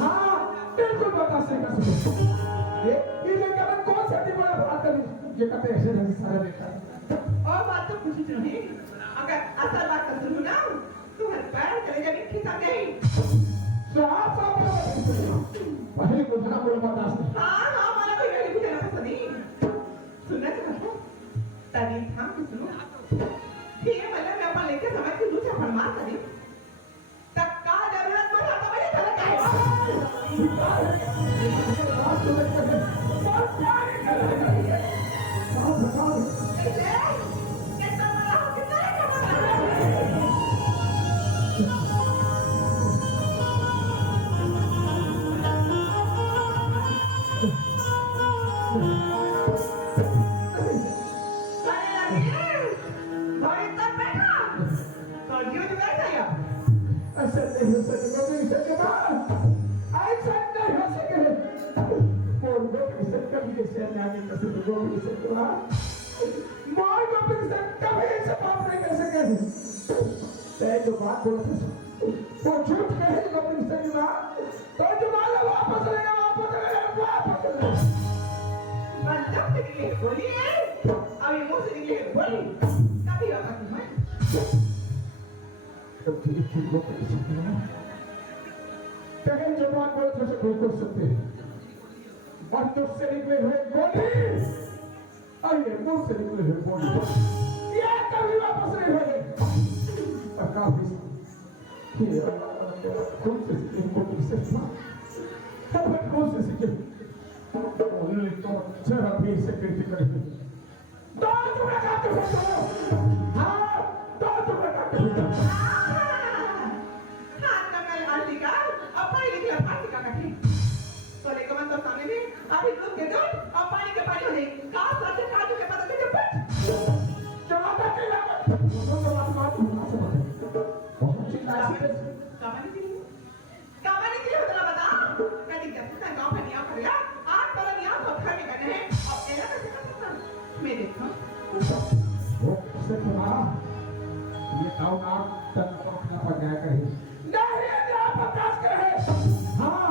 हाँ बिल्कुल बर्दाश्त नहीं कर सकता ये लेकर मैं कौन सा बड़ा बात करी ये कहते ऐसे नहीं सारा देखा और बात तो कुछ नहीं अगर असल बात कर सुनो ना तू हर पैर चले जाने खिसा गई साफ साफ पहले को धना बोल बर्दाश्त नहीं हाँ हाँ मला थोड़ी तक बैठा तो यूं बैठा या ऐसा नहीं हो सकेगा मेरी सकेगा ऐसा नहीं हो सकेगा मोर गोपी सकेगा भी जैसे अन्याय कर सकते गोपी सकेगा मोर गोपी सकेगा भी ऐसे पाप नहीं कर सके ते जो बात बोलते वो झूठ कहे गोपी सकेगा तो जो माला वापस लेगा बंदर से निकले बोली है अब ये मुंह से निकले बोली कभी होगा तुम्हें तब तेरी चीज गोपी सकेगा कहे जो बात बोलते से कोई कर सकते हैं और तुझसे निकले हुए गोली आइए मुंह से निकले हुए गोली ये कभी वापस नहीं होंगे और काफी ये कौन से सीखे गोली से अब कौन से सीखे उन्होंने तो जरा भी से कृति करी तो तुम्हें काटे हो हाँ तो तुम्हें काटे हो हाँ कमल आंटी का अपनी निकला पार्टी का कठी तो लेकर मन तो सामने में अभी दूध के दूध और पानी के पानी होने का सच काजू के पता के पट चला के लावत वो तो बात बहुत चिल्ला कामनी के लिए बता बता कभी जब तक गांव में नहीं आया आज पर नहीं आ तो घर में गए हैं अब ऐसा कैसे कर सकता मैं देखो वो से तुम्हारा ये ताऊ नाम तन पकड़ना पड़ गया करे नहीं ये आप प्रकाश करे हाँ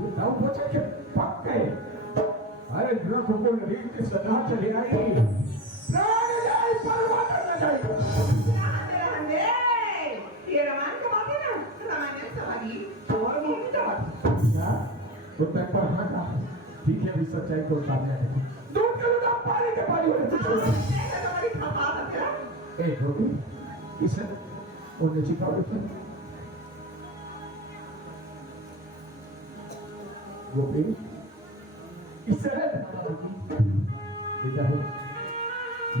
ये ताऊ बच्चे के पक गए अरे ग्रह को रीत की सदा चली आई प्राण जाए परवान न जाए रहने ये रमान का बात है ना रमान से भागी और वो की बात क्या तो पेपर हटा ठीक है भी सच्चाई को सामने है दूध के दूध पानी के पानी होने तुम्हारी खपा सकते हैं ए गोपी इसे उन्हें चिपका देते गोपी इसे बेटा हो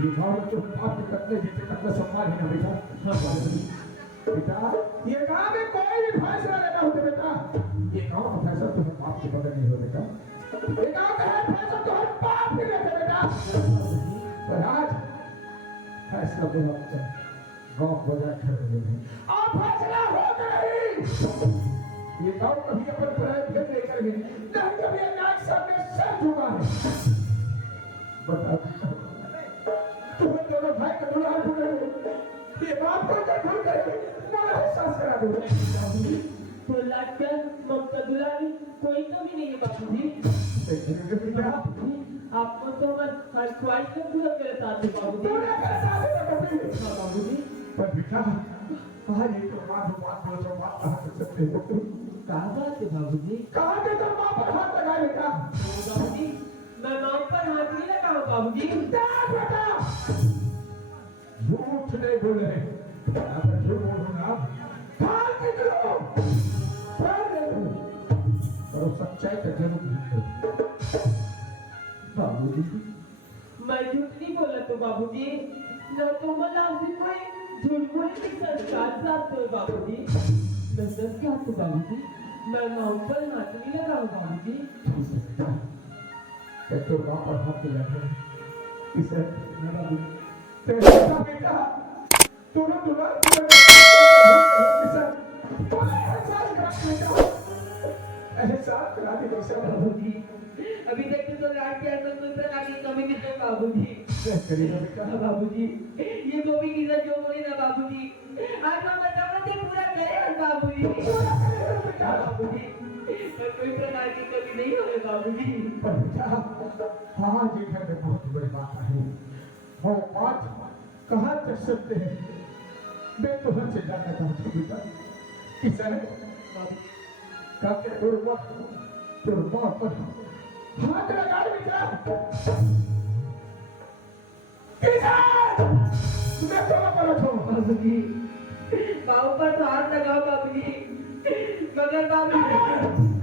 ये गाँव जो पाप करते जिसे करते सम्मान है ना बेटा बेटा ये गाँव में कोई भी फैसला लेना होता बेटा ये गाँव का फैसला तुम्हें पाप के बगैर नहीं हो बेटा ये गाँव का है फैसला तुम्हें पाप के लेते बेटा पर आज फैसला बहुत अच्छा गाँव बजा खड़े हुए हैं और फैसला हो गई ये गाँव कभी अपन प्राय भेद नहीं करेंगे नहीं कभी अन्याय सामने सर झुका है बता तुम्हें दोनों भाई का दुलार पूरे ये बाप को क्या भूल करेंगे मेरा एहसास करा दो तो लाकर ममता दुलारी कोई तो भी नहीं है बाबूजी आपको तो हर ख्वाहिश में पूरा मेरे साथ है बाबूजी हाँ बाबूजी पर बेटा कहाँ ये तो माँ बोलो तो बात कहाँ कर सकते हो कहाँ बात है बाबूजी कहाँ के तो माँ पर हाथ लगाए बेटा बाबूजी मैं माँ पर हाथ नहीं लगाऊं बाबूजी बेटा झूठ नहीं बोले अगर झूठ बोलूंगा फाड़ निकलो और सच्चाई का जरूर बाबूजी मैं झूठ नहीं बोला तो बाबूजी न तो मुलाजिम में झूठ बोलने के संस्कार प्राप्त हुए बाबूजी मैं सच क्या तो बाबूजी मैं माँ पर हाथ नहीं लगाऊं बाबूजी तो माँ पर हाथ लगा इसे तेरा बेटा तूने दुलार एहसास करा दे कैसे बाबूजी अभी तक तो लाड के अंदर में प्रकार की कमी कितने बाबूजी करेगा बेटा बाबूजी ये गोपी की जो बोली ना बाबूजी आज मैं बताऊं तो पूरा करेगा बाबूजी बाबूजी कोई प्रकार की कमी नहीं होगी बाबूजी पर बेटा हाँ जी घर में बहुत बड़ी बात है वो बात कहाँ कर सकते हैं मैं तो हर से जानना चाहता हूँ बेटा किसान काके दुर्मत पर हाथ लगा बेटा किसान मैं तो पर हूँ बाबूजी बाबू पर तो हाथ लगाओ बाबूजी मगर बाबूजी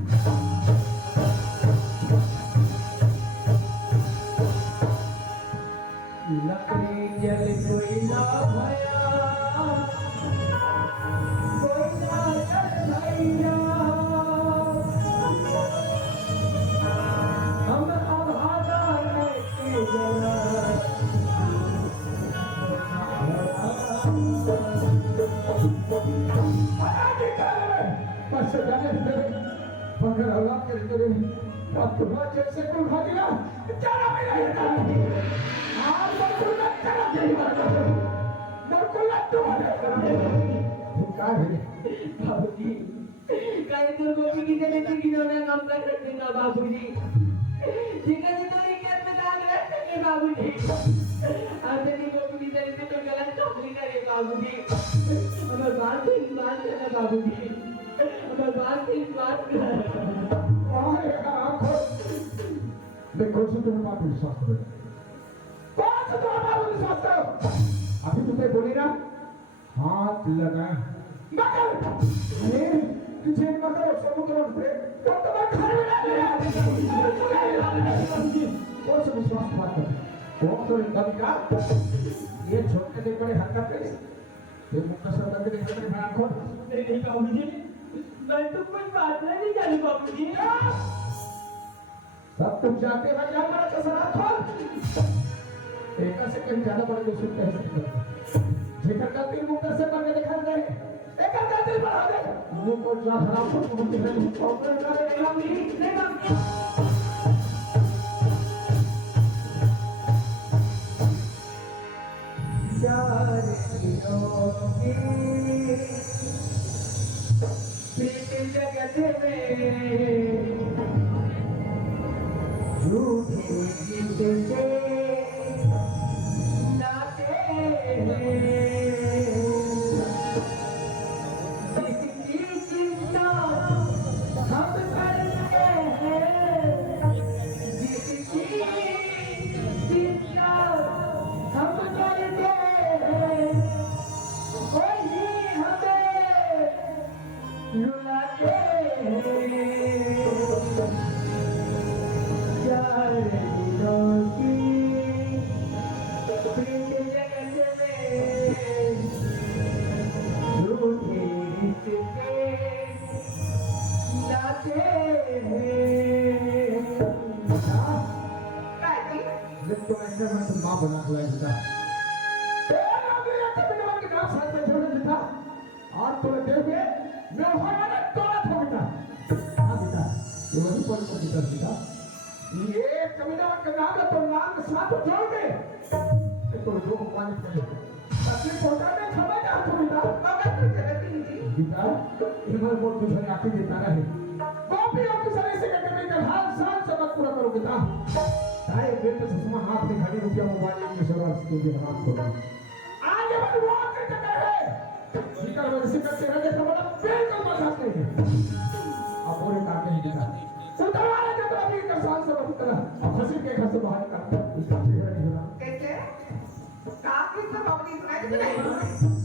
लकड़ी जल कोई ना भया कोई ना जल भैया हम अभागा जैसे कुल खा दिया चला भी नहीं था आज बिल्कुल न चला बिल्कुल न तो क्या है बाबूजी काही तर गोपी किती की ना काम करते ना बाबूजी ठीक है तो ये क्या में डाल रहे हैं बाबूजी आते नहीं गोपी किती तो गलत चौकड़ी करे बाबूजी हमारे बात करना बाबूजी हमारे बात कर अरे आंखों देखो से तुम्हें बात विश्वास करो बात तो बात विश्वास करो अभी तुमने बोली ना हाथ लगा मगर ये तुझे मगर समुद्र पे तो तुम्हारे घर में ना कौन सा विश्वास बात कर कौन तो कभी का ये छोटे से बड़े हरकत करे ये मुक्का सब करके देखते हैं आंखों नहीं बाबूजी मैं तो कुछ बात नहीं जानी बाबूजी सब तुम जानते हो क्या हमारा कसरा खोल एक से कहीं ज्यादा बड़े दोस्त कह सकते हो जेकर का तीन मुक्का से बन के दिखा दे एक का दिल बढ़ा दे मुंह को जा खराब को मुंह के नहीं प्रॉब्लम करे नहीं बाबूजी चार दिनों की प्रीत जगत में झूठे गीत से नाते जिसकी चिंता हम करते हैं जिसकी चिंता हम करते हैं वही हमें रुलाते हैं चार दिनों की प्रीत जगत में झूठे रिश्ते नाते हैं काय ती? लिफ्ट में अंदर में तुम मां बना खिलाई देता तेरा मेरा कभी ना के नाम साथ में छोड़ देता और तुम्हें देख के मैं हमारा तोड़ा ठोकता हां बेटा ये वही पर को बेटा ये कमीना का नाम है तो नाम के साथ जोड़ के तो दो को पानी पड़े ताकि पोटा में खबर ना तो बेटा मगर तू जगती जी बेटा इमर बोल तुझे आके देता रहे कॉपी ऑफिसर ऐसे करके मैं कल हाल साल सबक पूरा करो बेटा ताए बेटे से सुमा हाथ में खड़ी रुपया मोबाइल में सवाल तुझे हराम करो आज हम वो करके है जिकर वजह से करते रहे तो बड़ा बिल्कुल बर्दाश्त नहीं है अब और एक आके नहीं बेटा उतारे जब अभी का साल से बहुत तरह अब हंसी के घर से बाहर निकाल इसका चेहरा नहीं होना कैसे? काफी सब अपनी सुनाई देते हैं